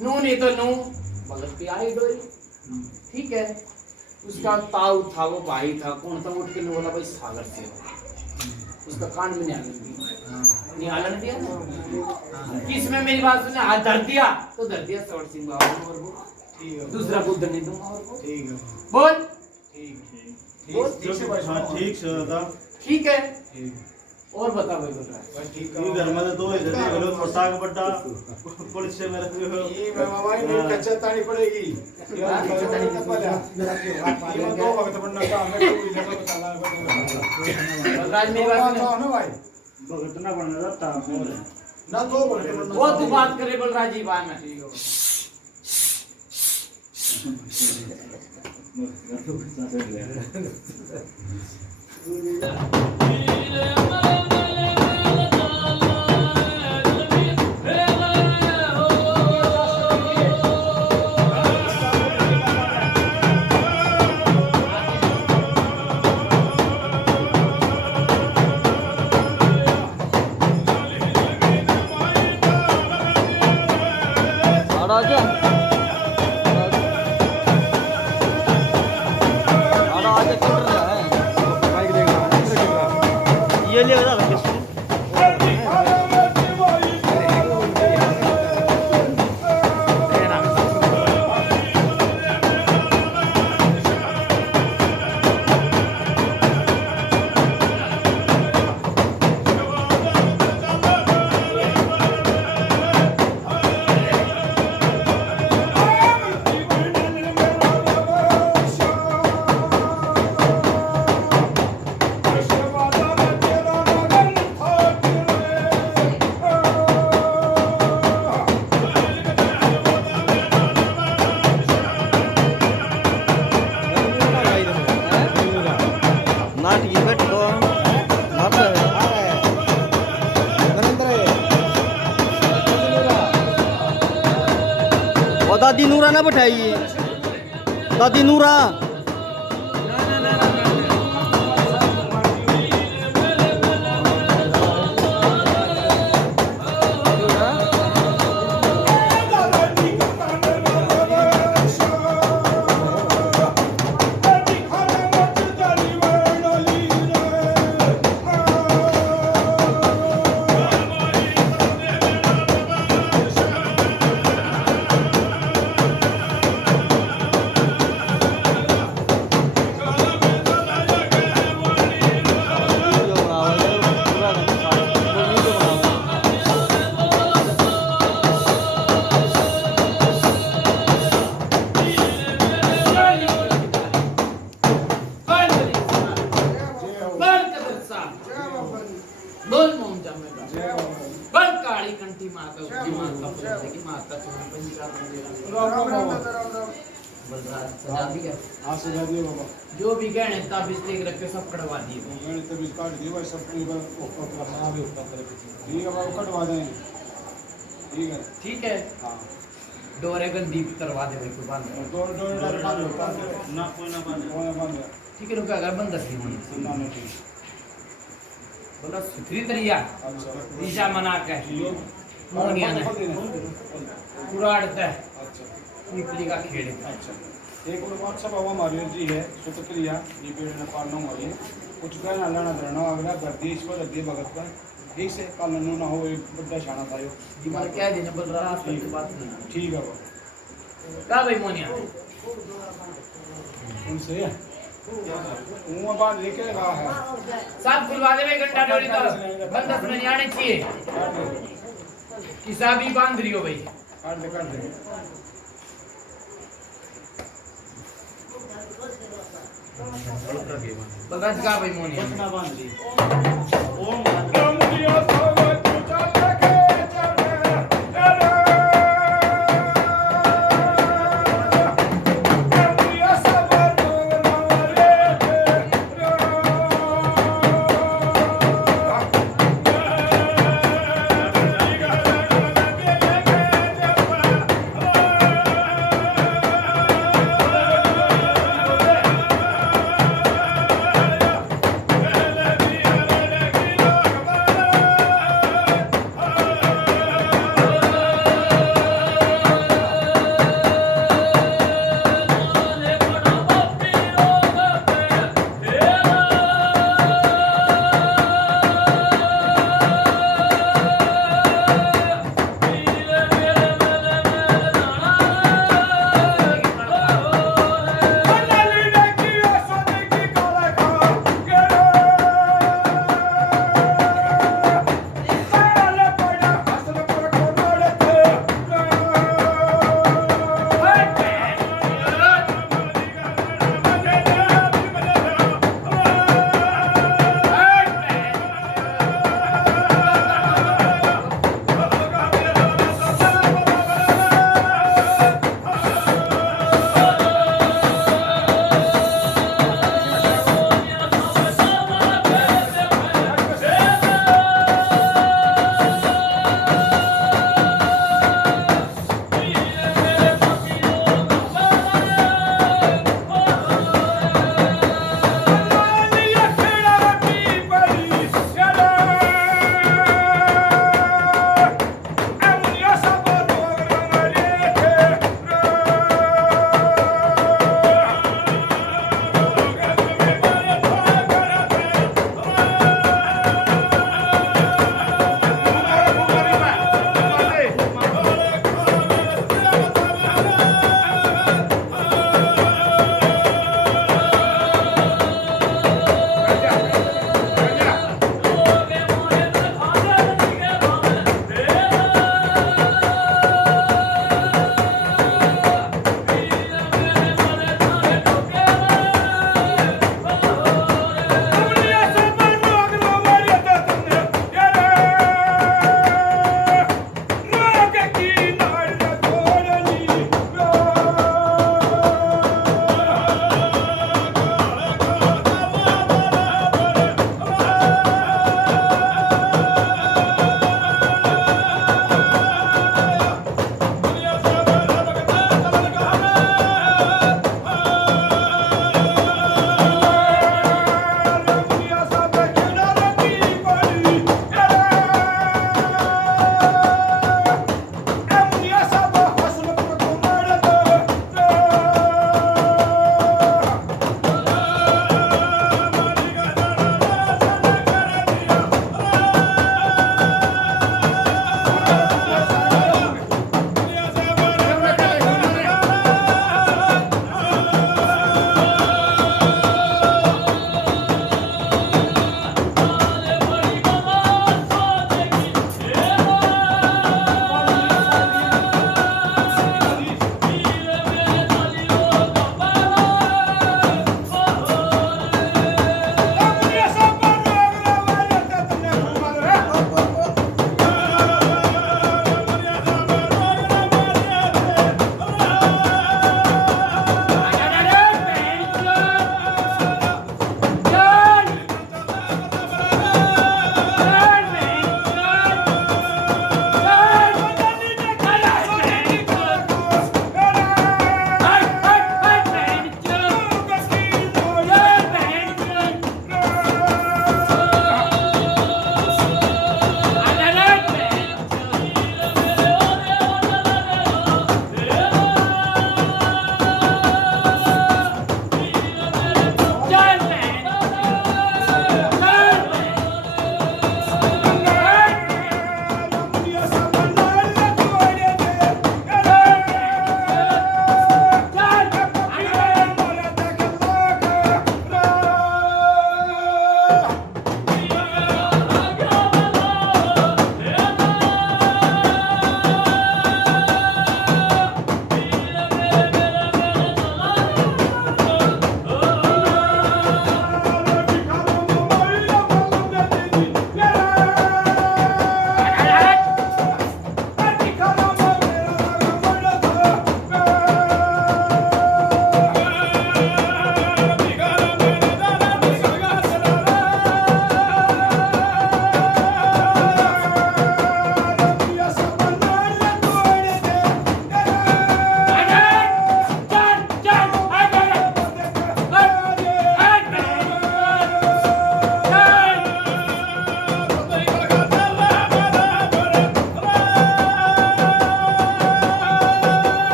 नो नहीं तो नो भगत की आई डोरी ठीक है उसका ताऊ था वो भाई था कौन था उठ के बोला भाई सागर से उसका कान में नहीं आलन दिया किस में मेरी बात सुनने हाथ धर दिया तो धर दिया सवर सिंह बाबू और वो दूसरा बुद्ध नहीं दूंगा और वो ठीक है बोल ठीक से दादा ठीक है और बता भाई बता बस ठीक ये घर में तो दो है जल्दी बोलो पोशाक बट्टा पुलिस से मेरे को ये बाबा नहीं कच्चा ताड़ी पड़ेगी ये दो वक्त बनना काम है कोई जगह बताना है राज मेरी बात सुन ना भाई भगत ना बनना रहता ना दो वक्त बनना वो तू बात करे बलराज जी बात में ये ले बता दादी नूरा ना बैठाइए दादी नूरा जो भी गहने ताबीज देख रखे सब कटवा दिए मैंने तभी काट दिया भाई सब पूरी ठीक है बाबू कटवा देंगे ठीक है हाँ डोरे गंदी करवा दे भाई को बांध ना कोई ना बंद ठीक है रुका अगर बंद रखी होनी सुनना नहीं ठीक बोला सुथरी तरिया अच्छा दिशा मना के मोनिया ने अच्छा उड़ाड़ता है अच्छा निकली का खेड़ अच्छा एक और बात सब हमारी अर्जी है सुतक्रिया ये पेड़ ने पालना वाली कुछ कहना लेना देना अगला गर्दी इस पर लगी भगत का ठीक से कल नू ना हो एक बड़ा शाना था यो तुम्हारे क्या दिन बोल रहा है की बात नहीं ठीक है वो का भाई मोनिया उनसे वो बात लेके रहा है सब खुलवा दे भाई घंटा डोरी तो बंदा सुनने आने चाहिए किसा भी बांध रही हो भाई काट दे बगस का भाई मोनिया बसना बांध दी ओम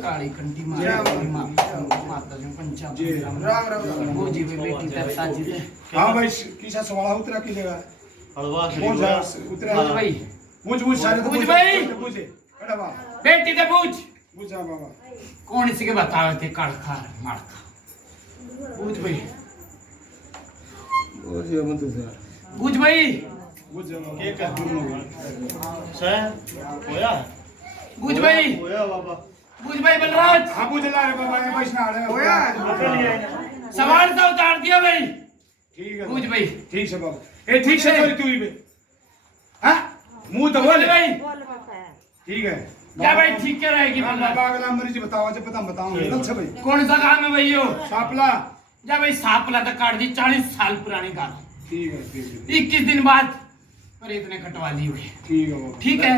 काली कंठी माता जी पंचाब राम गोजी में बेटी तरता जी हाँ भाई किसा सवाल उतरा की जगह हलवा कौन सा उतरा भाई पूछ सारे पूछ भाई पूछे अरे वाह बेटी ते पूछ बाबा कौन इसी के बतावे थे कड़खा मारखा पूछ भाई पूछ भाई के का सर होया पूछ भाई होया बाबा पूछ भाई बलराज हाँ पूछ ला रे बाबा ये वैष्णव आ रहे होया सवाल तो उतार दिया भाई ठीक है पूछ भाई ठीक से बाबा ए ठीक से बोल तू ही बे हां मुंह तो बोल भाई ठीक है क्या भाई ठीक क्या रहेगी बाबा अगला मरीज बताओ जब पता बताऊंगा अच्छा भाई कौन सा काम है भाई यो सापला जा भाई सापला तो काट दी 40 साल पुरानी गाल ठीक है 21 दिन बाद पर इतने कटवा दी हुई ठीक है बाबा ठीक है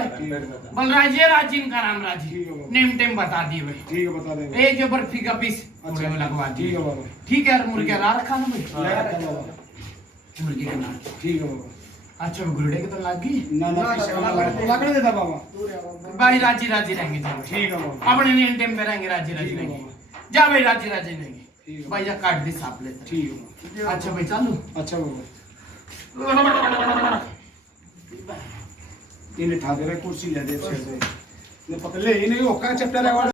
बलराज ये राजी इनका नाम राजी नेम टेम बता दिए भाई ठीक है बता देंगे एक जो बर्फी का पीस पूरे में लगवा ठीक दिए है बाबा ठीक है मुर्गे ला रखा ना भाई बाबा मुर्गी का नाम ठीक है बाबा अच्छा गुरुड़े के तो लग गई ना ना लगने देता बाबा भाई राजी राजी रहेंगे जाओ ठीक है बाबा अपने नेम टेम पे रहेंगे राजी राजी रहेंगे जा भाई राजी राजी रहेंगे भाई जा काट दी सांप लेते ठीक है अच्छा भाई चालू अच्छा बाबा इन्हें ठा दे रहे कुर्सी ले दे ने पकड़ ले इन्हें ओका चप्टा लगा